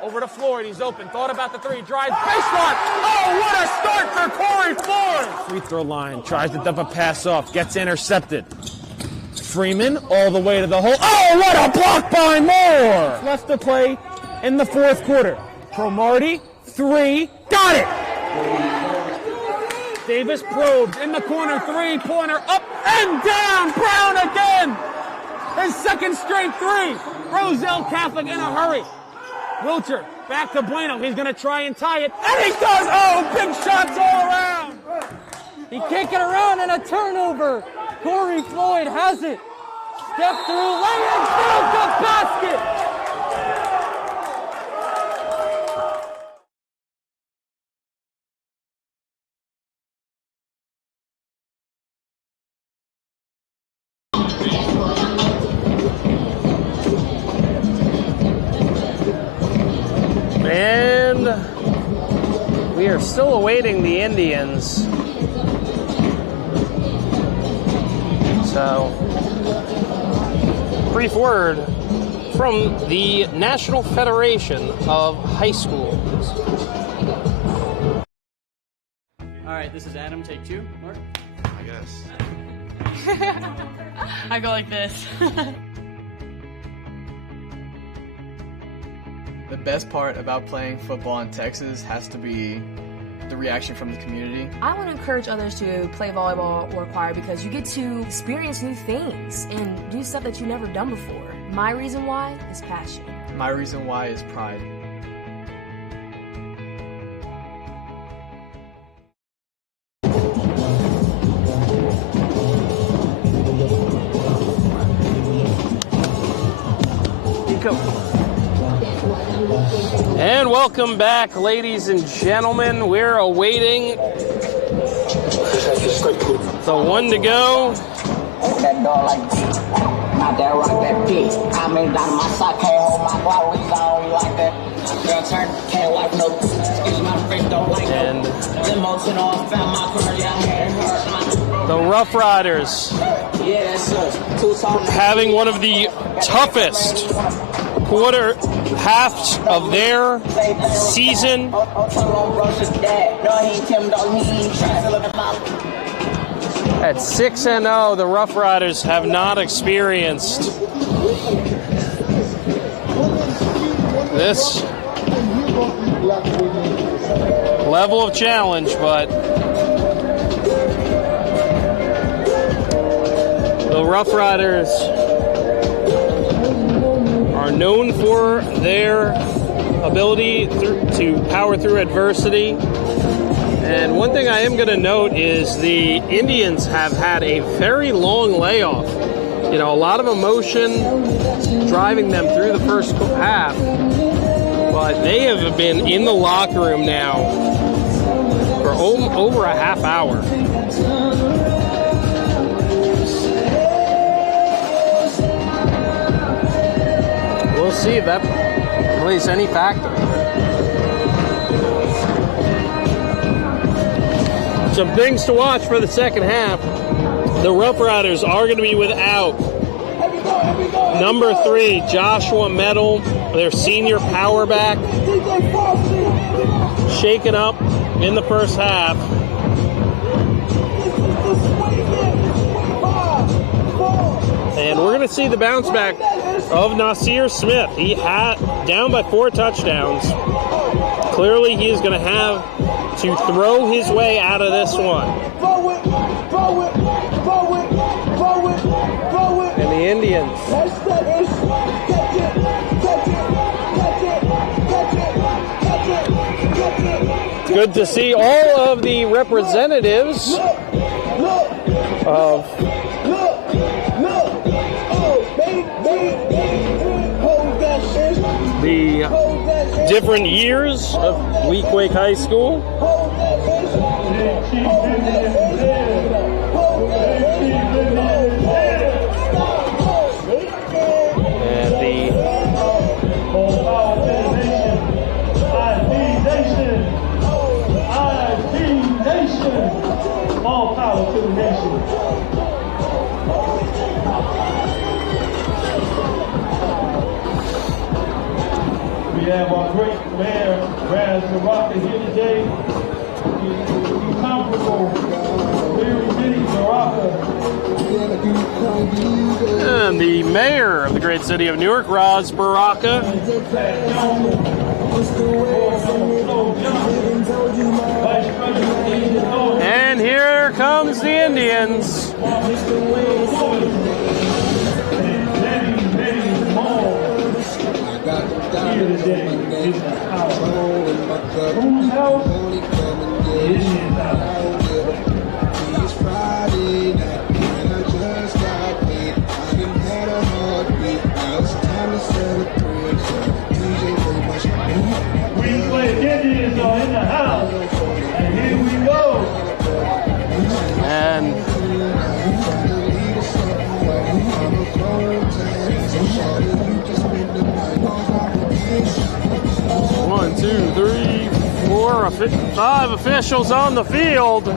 Over to Floyd, he's open, thought about the three, drives, baseline. Oh, what a start for Corey Floyd! Free throw line, tries to dump a pass off, gets intercepted. Freeman all the way to the hole. Oh, what a block by Moore! Left to play in the fourth quarter. Cromartie, three, got it! Davis probes in the corner, three-pointer, up and down, Brown again! His second straight three. Roselle Catholic in a hurry. Wilcher, back to Bueno. He's going to try and tie it. And he does! Oh, big shots all around! He can't get around and a turnover. Corey Floyd has it. Step through, lay-in, build-up basket! And we are still awaiting the Indians. So, brief word from the National Federation of High Schools. All right, this is Adam, take two. Mark? I guess. I go like this. The best part about playing football in Texas has to be the reaction from the community. I want to encourage others to play volleyball or choir because you get to experience new things and do stuff that you've never done before. My reason why is passion. My reason why is pride. And welcome back, ladies and gentlemen. We're awaiting the one to go. That door like not that rock that beat. I mean down my sock, can't hold my qualities on like that. Girl turn, can't wipe no excuse my face, don't like and limo to the found my car, yeah, the Rough Riders having one of the toughest quarter halves of their season. At 6-0, the Rough Riders have not experienced this level of challenge, but the Rough Riders are known for their ability to power through adversity. And one thing I am going to note is the Indians have had a very long layoff. You know, a lot of emotion driving them through the first half, but they have been in the locker room now for over a half hour. We'll see if that plays any factor. Some things to watch for the second half. The Rough Riders are going to be without number 3, Joshua Metal, their senior power back, shaken up in the first half. And we're going to see the bounce back of Nasir Smith. He had down by 4 touchdowns. Clearly, he is going to have to throw his way out of this one. And the Indians. It's good to see all of the representatives of the different years of Weequahic High School. And the all power to the nation. We have our great mayor, Raz Baraka, here today. The incomparable, very many Baraka. And the mayor of the great city of Newark, Raz Baraka. And here comes the Indians. Whose house? Indian's house. It's Friday night and I just got paid. I done had a heartbeat. Now it's time to celebrate. DJ play my shit. Weequahic Indians are in the house. And here we go. And 1, 2, 3, 4, 5 officials on the field.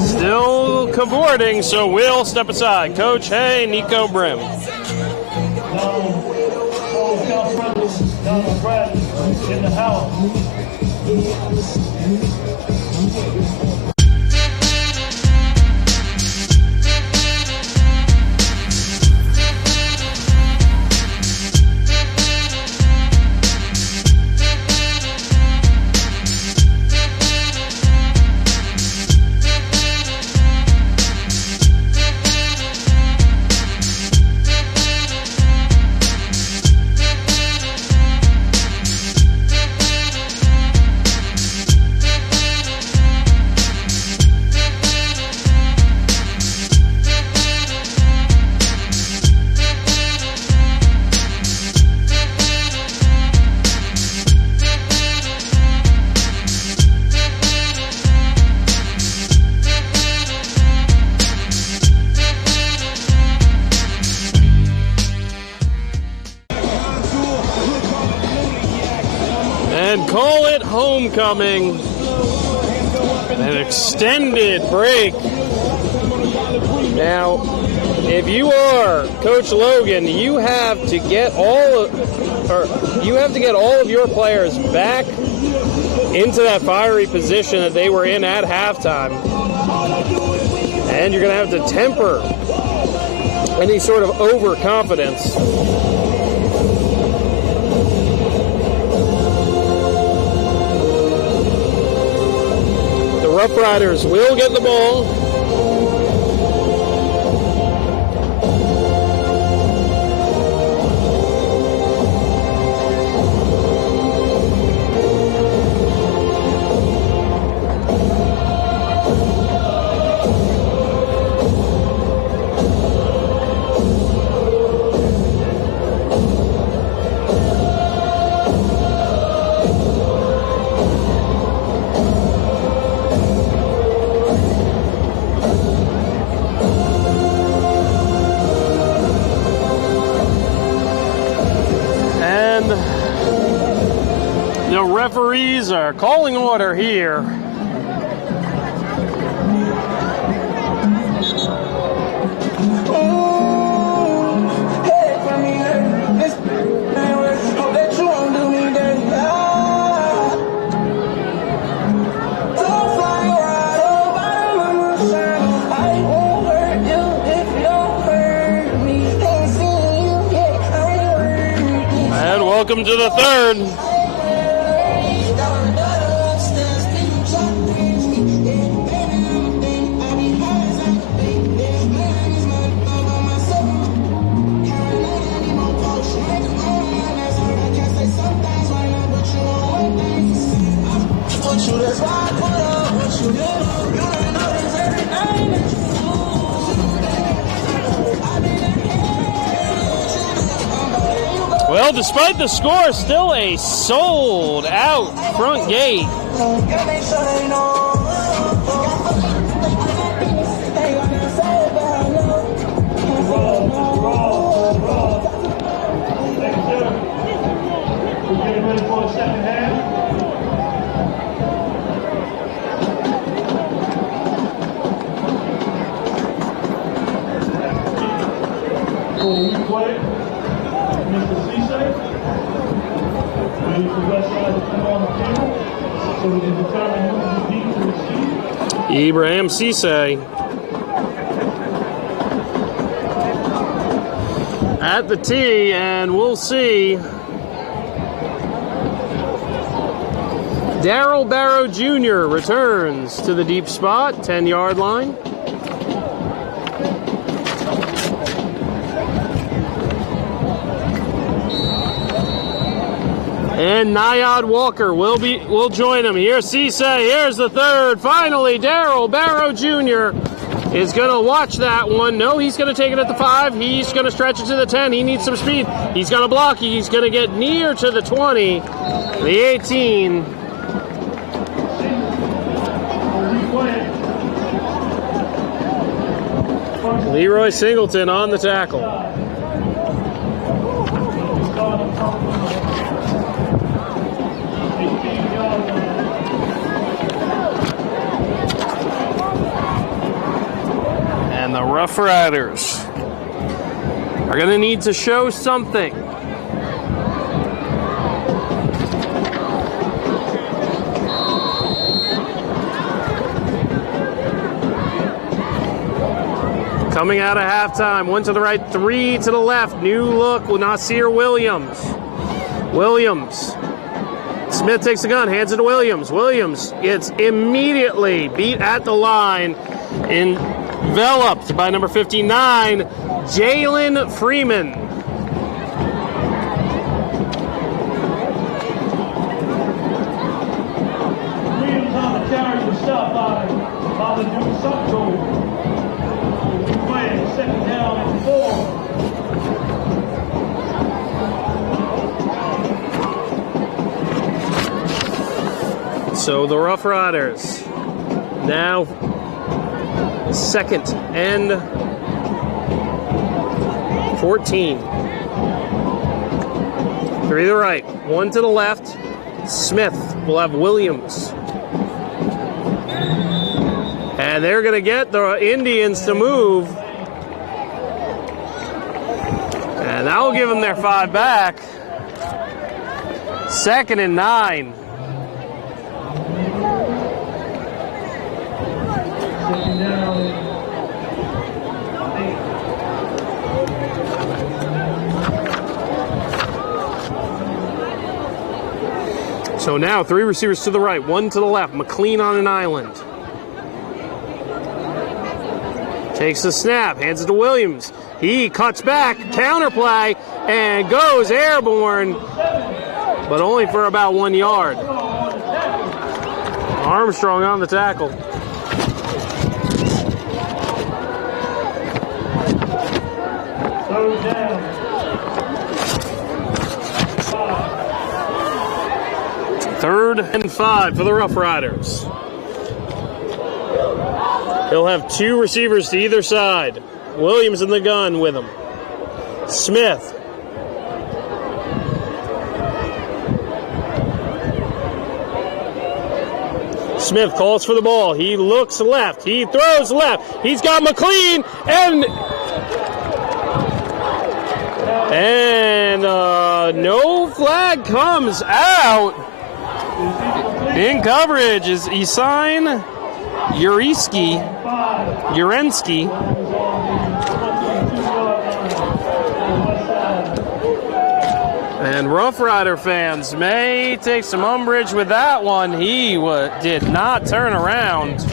Still cavorting, so we'll step aside. Coach Hay, Nico Brim. In the house. And call it homecoming. An extended break. Now, if you are Coach Logan, you have to get all of your players back into that fiery position that they were in at halftime. And you're going to have to temper any sort of overconfidence. Rough Riders will get the ball. are calling order here. And welcome to the third. Well, despite the score, still a sold-out front gate. We're getting ready for the second half. For Weequahic, Mr. Cisse, we need the West Side to come on the field so we can determine who is the deep to receive. Ibrahim Cisse at the tee, and we'll see Darrell Barrow Jr. returns to the deep spot, 10-yard line. And Nyad Walker will join him. Here's Cisse. Here's the third. Finally, Darrell Barrow Jr. is going to watch that one. No, he's going to take it at the 5. He's going to stretch it to the 10. He needs some speed. He's going to block. He's going to get near to the 20, the 18. Leroy Singleton on the tackle. And the Rough Riders are going to need to show something. Coming out of halftime, 1 to the right, 3 to the left. New look with Nasir Williams. Smith takes the gun, hands it to Williams. Williams gets immediately beat at the line, enveloped by number 59, Jalen Freeman. Freeman's on the carry for stop by the new sub-goal. Second down and 4. So the Rough Riders now second and 14. 3 to the right, 1 to the left. Smith will have Williams. And they're going to get the Indians to move. And that will give them their 5 back. 2nd and 9. So now 3 receivers to the right, 1 to the left. McLean on an island. Takes the snap, hands it to Williams. He cuts back, counterplay, and goes airborne, but only for about 1 yard. Armstrong on the tackle. Third down. 3rd and 5 for the Rough Riders. He'll have 2 receivers to either side. Williams in the gun with him. Smith. Smith calls for the ball. He looks left. He throws left. He's got McLean, and no flag comes out. In coverage is Isan Urensky. And Rough Rider fans may take some umbrage with that one. He did not turn around.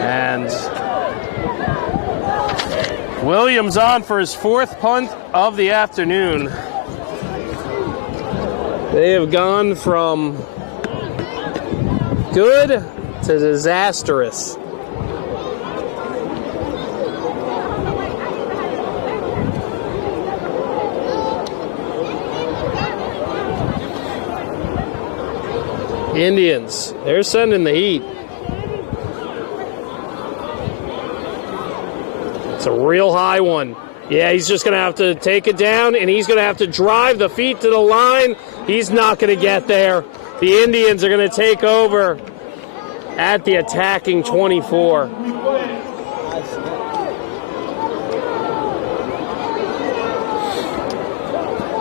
And Williams on for his 4th punt of the afternoon. They have gone from good to disastrous. Indians, they're sending the heat. It's a real high one. Yeah, he's just going to have to take it down, and he's going to have to drive the feet to the line. He's not going to get there. The Indians are going to take over at the attacking 24.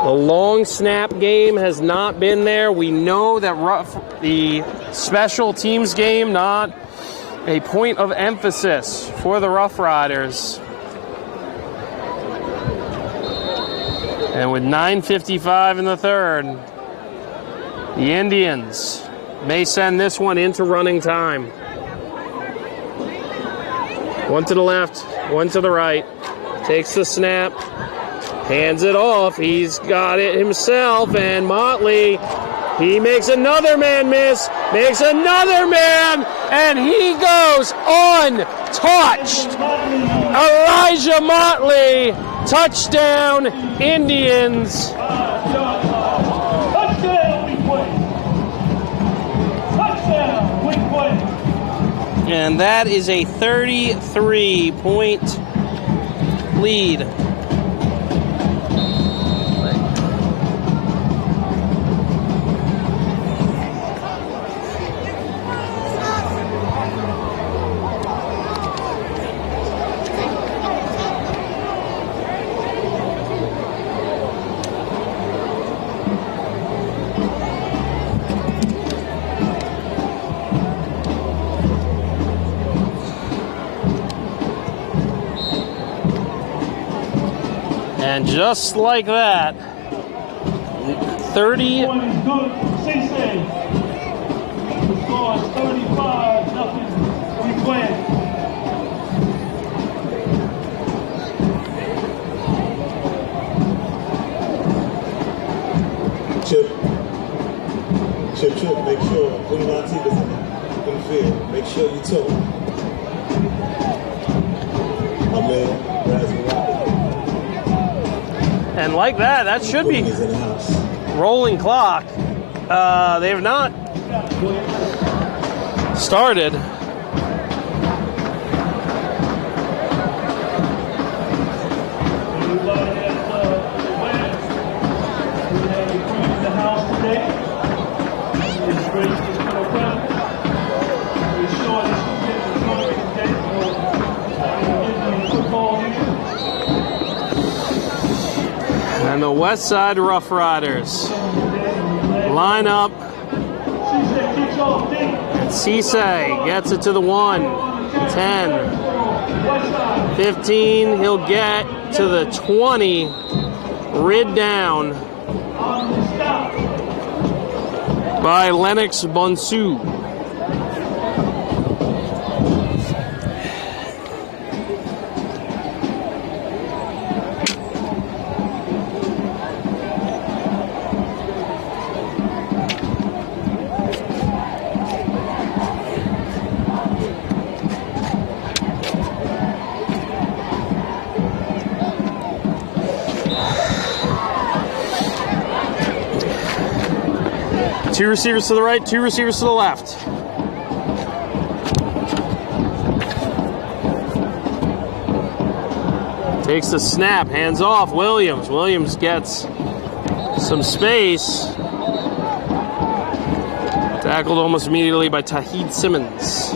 The long snap game has not been there. We know that the special teams game, not a point of emphasis for the Rough Riders. And with 9:55 in the third, the Indians may send this one into running time. One to the left, one to the right. Takes the snap, hands it off. He's got it himself, and Motley, he makes another man miss, makes another man, and he goes untouched. Elijah Motley, touchdown, Indians. And that is a 33-point lead. And just like that, 30. The score is 35-0. Weequahic. Chip, make sure when your team is in the field, make sure you toe. My man, and like that, that should be rolling clock. They have not started. And the West Side Rough Riders line up. And Cisse gets it to the 1, 10, 15. He'll get to the 20. Rid down by Lennox Bonsu. Two receivers to the right, two receivers to the left. Takes the snap, hands off, Williams. Williams gets some space. Tackled almost immediately by Tahid Simmons.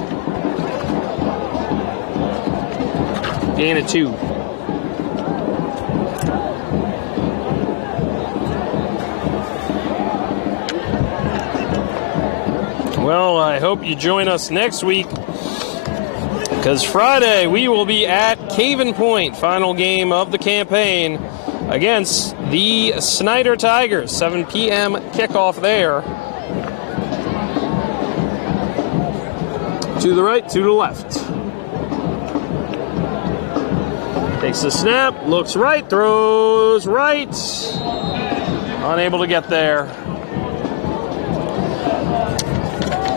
Gain of 2. Well, I hope you join us next week, because Friday we will be at Caven Point, final game of the campaign against the Snyder Tigers. 7 p.m. kickoff there. To the right, to the left. Takes the snap, looks right, throws right. Unable to get there.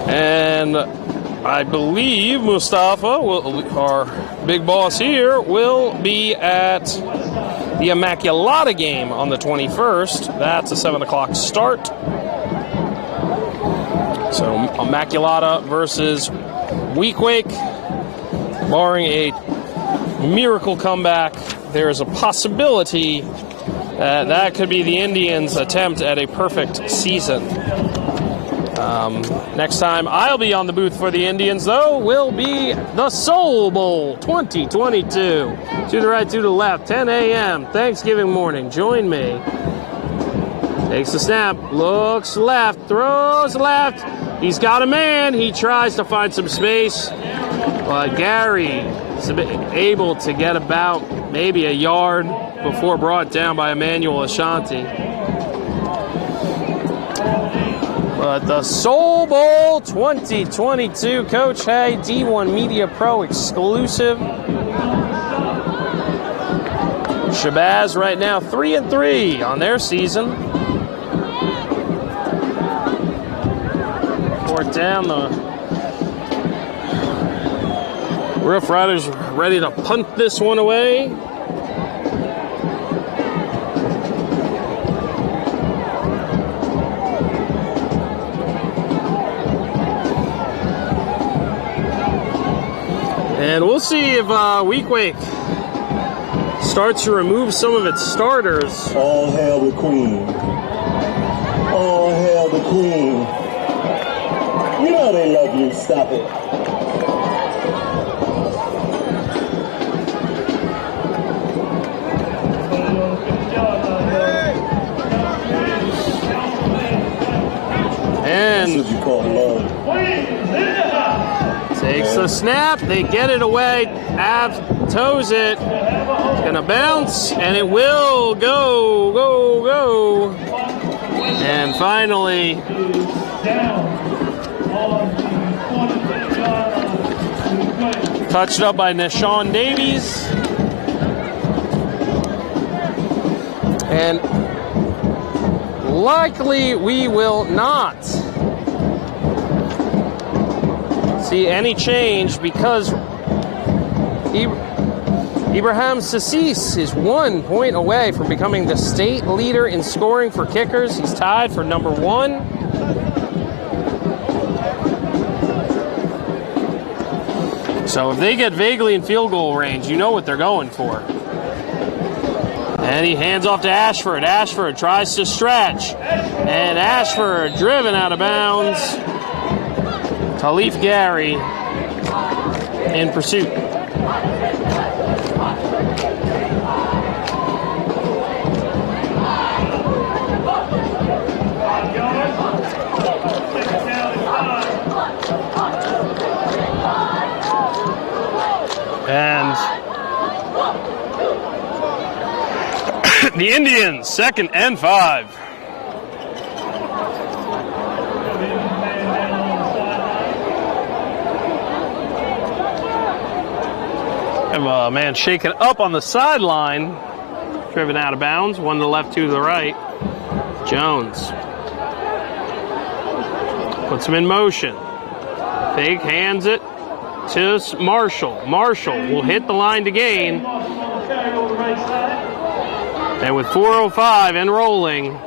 And I believe Mustafa, our big boss here, will be at the Immaculata game on the 21st. That's a 7 o'clock start. So Immaculata versus Weequahic. Barring a miracle comeback, there is a possibility that could be the Indians' attempt at a perfect season. Next time I'll be on the booth for the Indians, though, will be the Soul Bowl 2022. To the right, to the left, 10 a.m. Thanksgiving morning. Join me. Takes the snap, looks left, throws left. He's got a man. He tries to find some space, but Gary is able to get about maybe a yard before brought down by Emmanuel Ashanti. But the Soul Bowl 2022, Coach Hay, D1 Media Pro exclusive. Shabazz right now 3-3 on their season. Fourth down, the Rough Riders ready to punt this one away. And we'll see if Weequahic starts to remove some of its starters. All hail the Queen. All hail the Queen. You know they love you. Stop it. And that's what you call love. Takes the snap, they get it away, Abs toes it, it's gonna bounce, and it will go. And finally, touched up by Nashawn Davies. And likely we will not see any change, because Ibrahim Sassis is 1 point away from becoming the state leader in scoring for kickers. He's tied for number 1. So if they get vaguely in field goal range, you know what they're going for. And he hands off to Ashford. Ashford tries to stretch, and Ashford driven out of bounds. Talif Gary in pursuit. And the Indians, 2nd and 5. Have a man shaken up on the sideline, driven out of bounds, 1 to the left, 2 to the right. Jones puts him in motion. Fake hands it to Marshall. Marshall will hit the line to gain. And with 4:05 and rolling,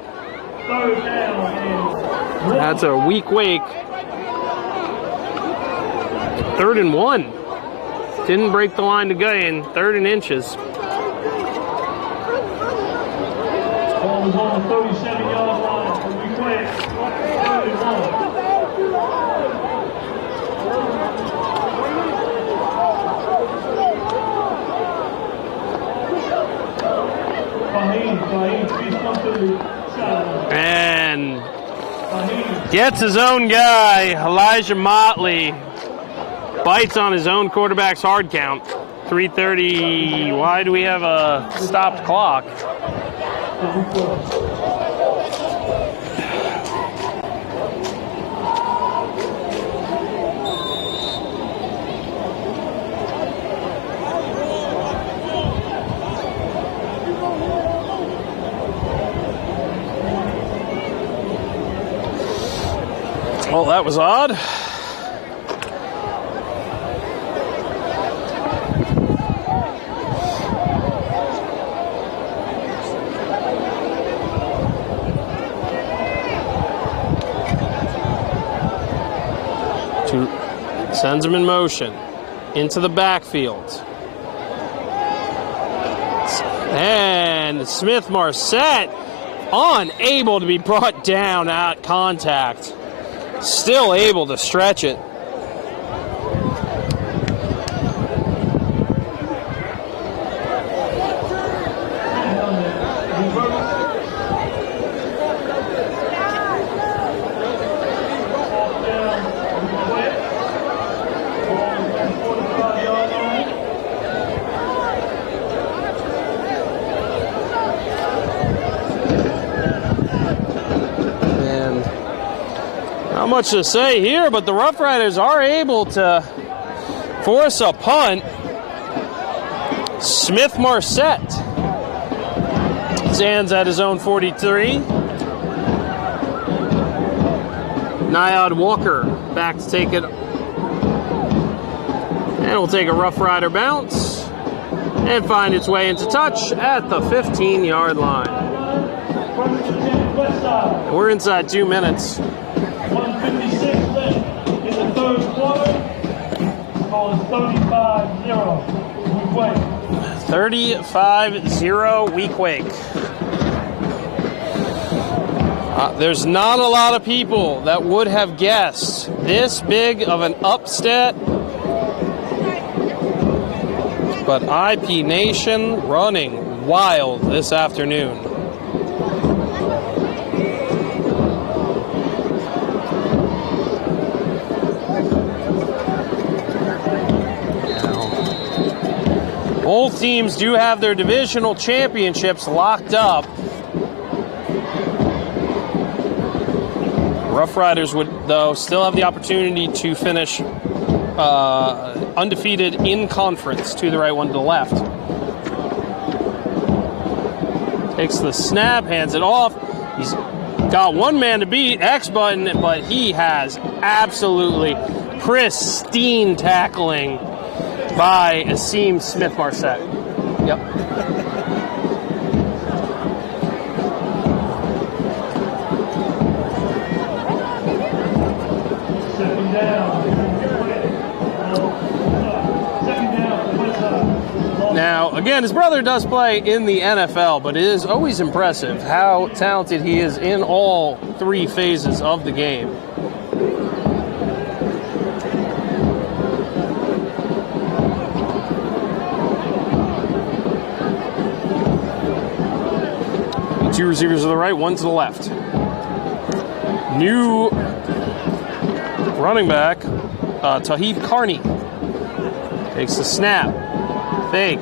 that's a Weequahic 3rd and 1. Didn't break the line to gain, 3rd and inches. was on the 37-yard line for Weequahic. 31. And gets his own guy, Elijah Motley. Bites on his own quarterback's hard count. 3:30. Why do we have a stopped clock? Well, that was odd. Sends him in motion into the backfield. And Smith Marset unable to be brought down at contact. Still able to stretch it. Not much to say here, but the Rough Riders are able to force a punt. Smith Marset stands at his own 43. Nyad Walker back to take it. And will take a Rough Rider bounce and find its way into touch at the 15-yard line. We're inside 2 minutes. 1:56 left in the third quarter. Score is 35-0. Weequahic. 35-0 Weequahic. There's not a lot of people that would have guessed this big of an upset. But IP Nation running wild this afternoon. Both teams do have their divisional championships locked up. Rough Riders would, though, still have the opportunity to finish undefeated in conference. To the right, one to the left. Takes the snap, hands it off. He's got one man to beat, X button, but he has absolutely pristine tackling by Asim Smith Marset. Yep. Now, again, his brother does play in the NFL, but it is always impressive how talented he is in all three phases of the game. Two receivers to the right, one to the left. New running back, Tahib Carney. Takes the snap. Fake.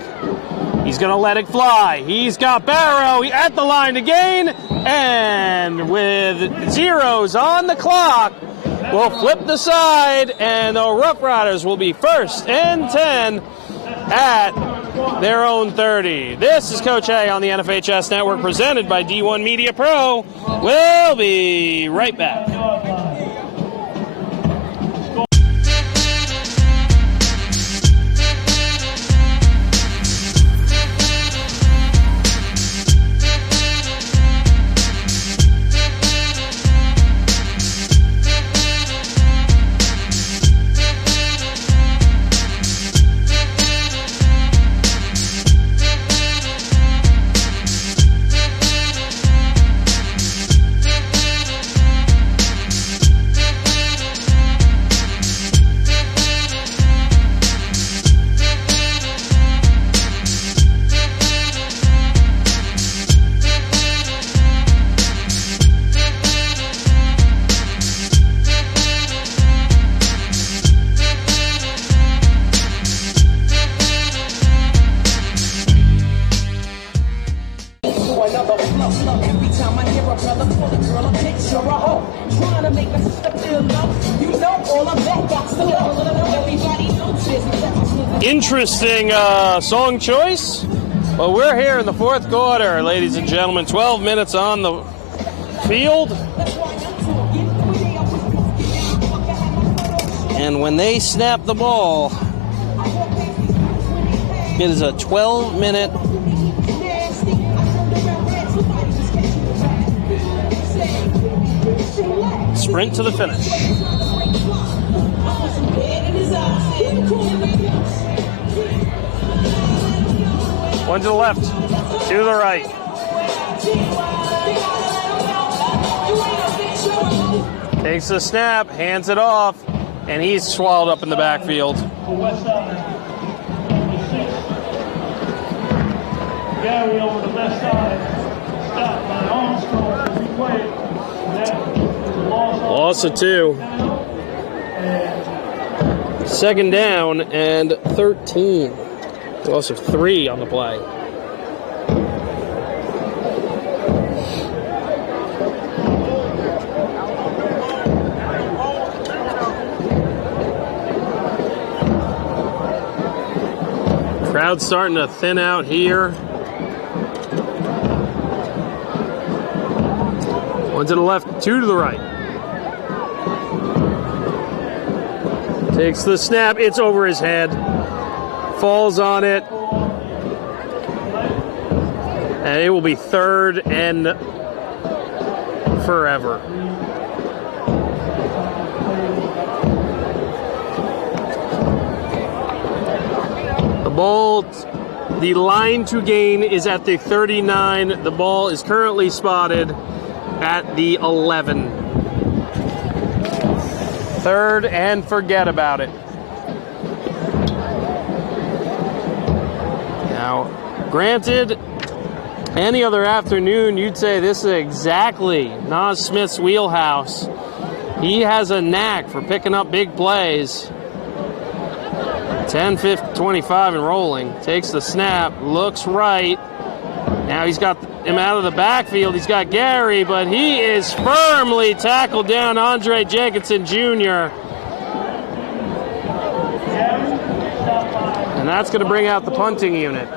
He's going to let it fly. He's got Barrow at the line to gain. And with zeros on the clock, we'll flip the side. And the Rough Riders will be 1st and 10 at their own 30. This is Coach A on the NFHS Network, presented by D1 Media Pro. We'll be right back. Every time I hear a brother pull a girl, a bitch or a hoe, trying to make a sister feel low. You know all of that got to go. Everybody knows this. Interesting song choice. Well, we're here in the fourth quarter, ladies and gentlemen. 12 minutes on the field. And when they snap the ball, it is a 12-minute sprint to the finish. One to the left, two to the right. Takes the snap, hands it off, and he's swallowed up in the backfield. Gary over the left side. Stop by Armstrong. We play. Loss of 2. Second down and 13. Loss of 3 on the play. Crowd's starting to thin out here. One to the left, 2 to the right. Takes the snap, it's over his head. Falls on it. And it will be 3rd and forever. The ball, the line to gain is at the 39. The ball is currently spotted at the 11. 3rd and forget about it. Now, granted, any other afternoon, you'd say this is exactly Nas Smith's wheelhouse. He has a knack for picking up big plays. 10, 15, 25 and rolling. Takes the snap, looks right. Now he's got him out of the backfield. He's got Gary, but he is firmly tackled down. Andre Jenkinson Jr. And that's going to bring out the punting unit.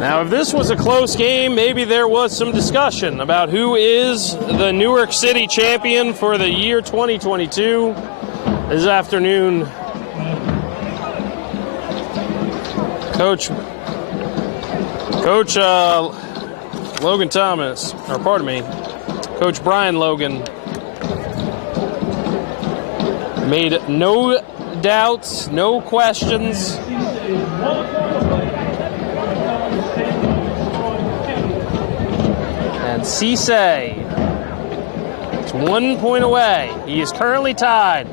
Now, if this was a close game, maybe there was some discussion about who is the Newark City champion for the year 2022. This afternoon, Coach Logan Thomas, or pardon me, Coach Brian Logan made no doubts, no questions. And Cisse is 1 point away. He is currently tied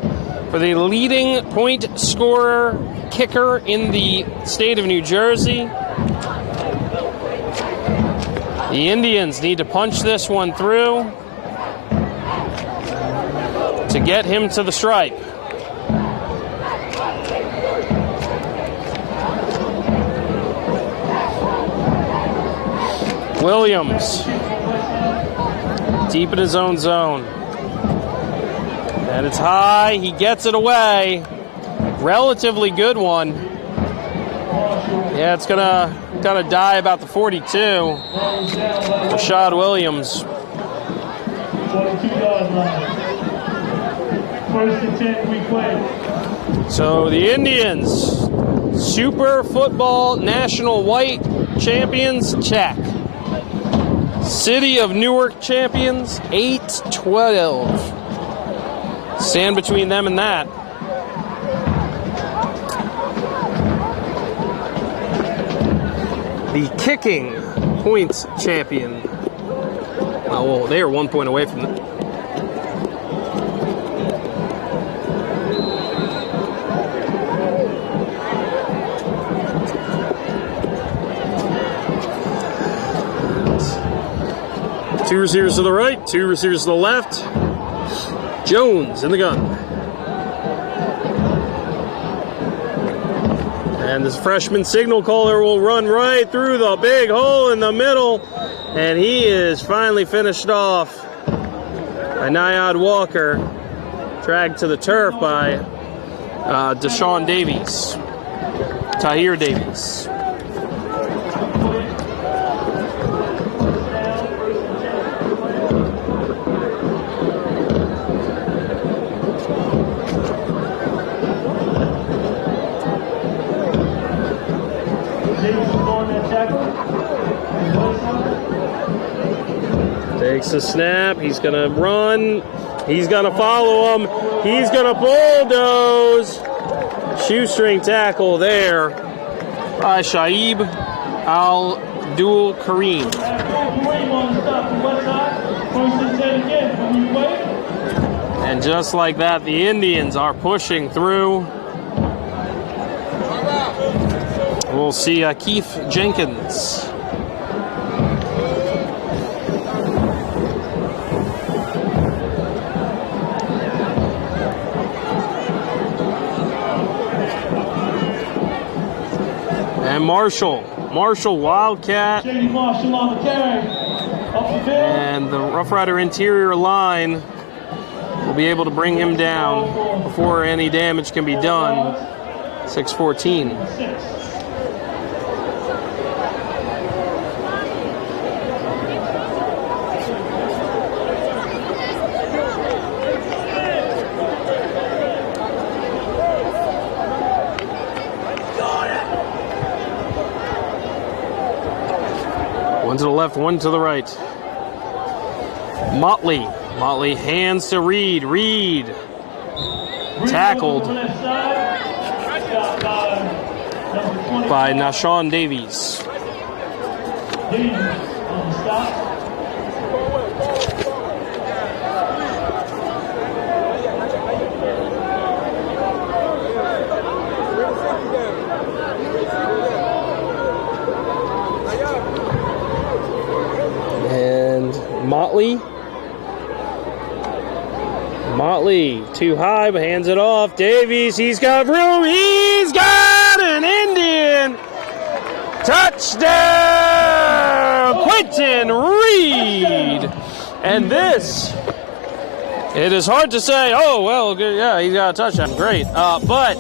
for the leading point scorer kicker in the state of New Jersey. The Indians need to punch this one through to get him to the stripe. Williams, deep in his own zone. And it's high, he gets it away. Relatively good one. Yeah, it's gonna die about the 42. Rashad Williams. 42-yard line. 1st and 10, we play. So the Indians, Super Football National White champions, check. City of Newark champions, 8-12. Stand between them and that. The kicking points champion. Oh, well, they are 1 point away from them. Two receivers to the right, two receivers to the left. Jones in the gun. And this freshman signal caller will run right through the big hole in the middle. And he is finally finished off by Nyad Walker. Dragged to the turf by Deshaun Davies. Tahir Davies. Takes the snap. He's going to run. He's going to follow him. He's going to bulldoze. Shoestring tackle there by Shaib Al-Dul Kareem. And just like that, the Indians are pushing through. We'll see Keith Jenkins. And Marshall Wildcat. And the Rough Rider interior line will be able to bring him down before any damage can be done. 6-14. One to the left, one to the right. Motley hands to Reed. Reed tackled by Nashawn Davies. Motley, too high, but hands it off. Davies, he's got room. He's got an Indian. Touchdown, Quentin Reed. And this, it is hard to say, oh, well, good, yeah, he's got a touchdown. Great. But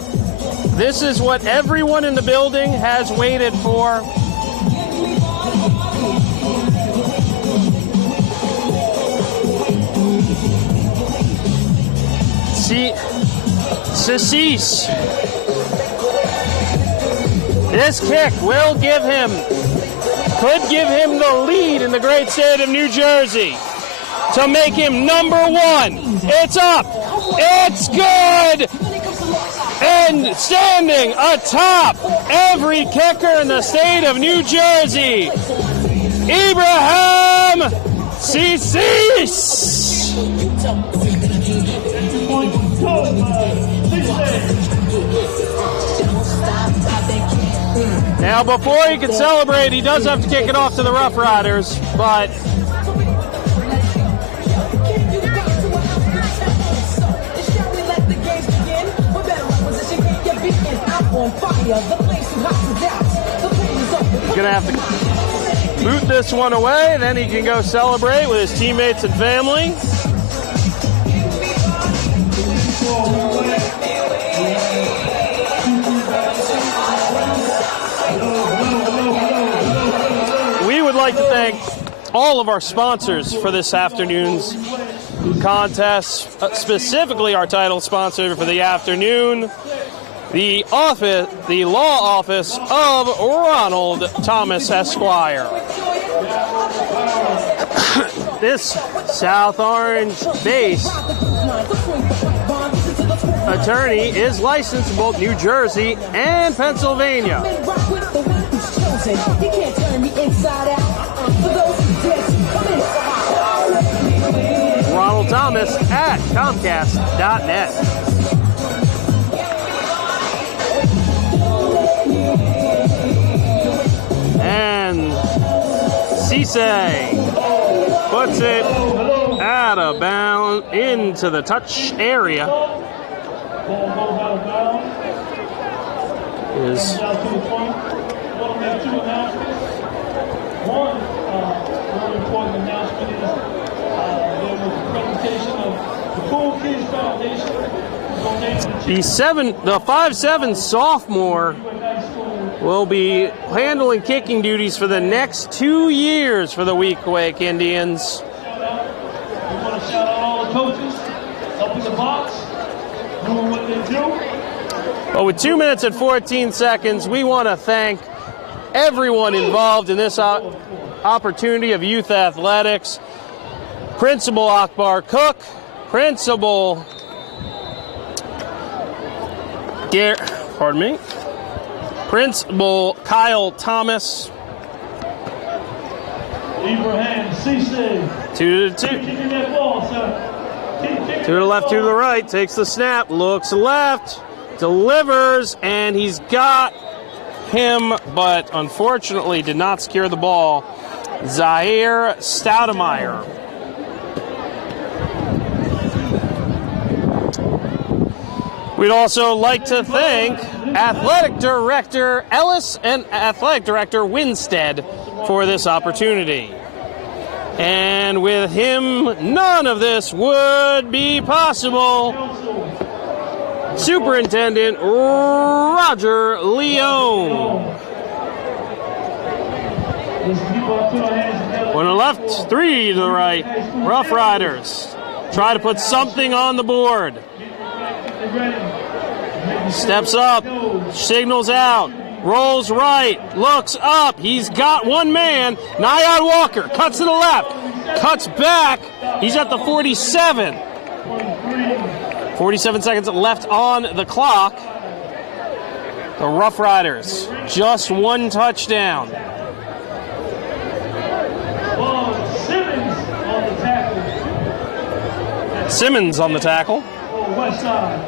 this is what everyone in the building has waited for. Cease. This kick could give him the lead in the great state of New Jersey to make him number one. It's up. It's good. And standing atop every kicker in the state of New Jersey, Ibrahim Cease. Now, before he can celebrate, he does have to kick it off to the Rough Riders, but he's going to have to boot this one away, then he can go celebrate with his teammates and family. We would like to thank all of our sponsors for this afternoon's contest, specifically our title sponsor for the afternoon, the law office of Ronald Thomas Esquire. This South Orange-based attorney is licensed in both New Jersey and Pennsylvania. Ronald Thomas at Comcast.net. And Cisse. puts it out of bounds into the touch area. Is one very important announcement is there was a presentation of the Cool Kids Foundation. the 5'7" sophomore will be handling kicking duties for the next 2 years for the Weequahic Indians. We want to shout out all the coaches up in the box doing what they do. But with 2 minutes and 14 seconds, we want to thank everyone involved in this opportunity of youth athletics. Principal Akbar Cook, Principal Principal Kyle Thomas. Abraham, C-Save. 2 to 2. Kicking that ball, sir. To the left, to the right, takes the snap, looks left, delivers, and he's got him, but unfortunately did not secure the ball. Zaire Stoudemeyer. We'd also like to thank Athletic Director Ellis and Athletic Director Winstead for this opportunity. And with him, none of this would be possible. Superintendent Roger Leone. 1 to the left, 3 to the right. Rough Riders try to put something on the board. Steps up, signals out, rolls right, looks up. He's got one man. Nyad Walker cuts to the left, cuts back. He's at the 47. 47 seconds left on the clock. The Rough Riders, just one touchdown. Simmons on the tackle. West side.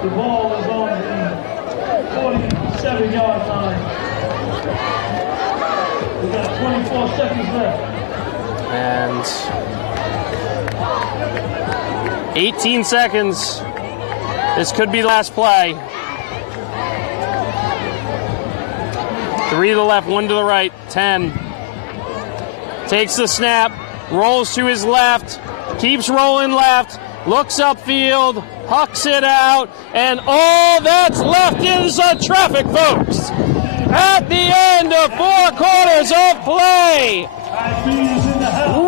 The ball is on the 47-yard line. We got 24 seconds left. And 18 seconds. This could be the last play. 3 to the left, 1 to the right, 10. Takes the snap, rolls to his left, keeps rolling left, looks upfield, hucks it out, and all that's left is a traffic, folks. At the end of 4 quarters of play,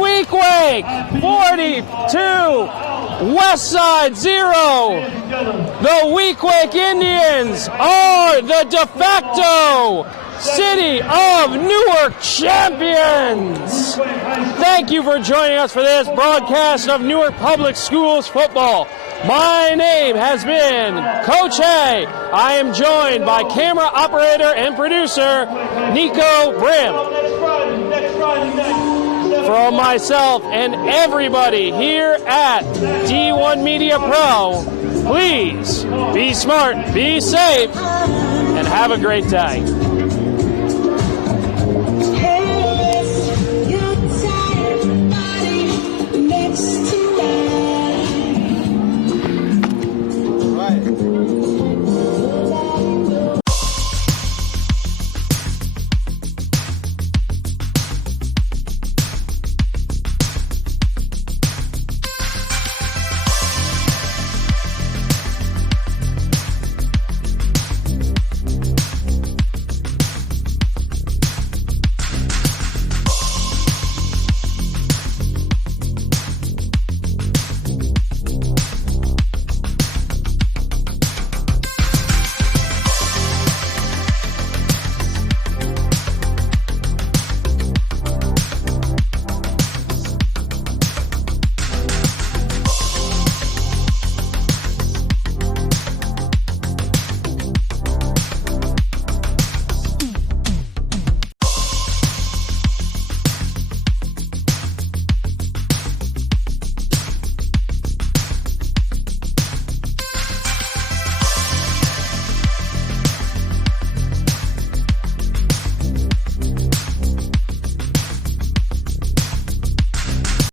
Weequahic 42, Westside 0. The Weequahic Indians are the de facto City of Newark champions. Thank you for joining us for this broadcast of Newark Public Schools football. My name has been Coach Hay. I am joined by camera operator and producer Nico Brim. From myself and everybody here at D1 Media Pro, please be smart, be safe, and have a great day.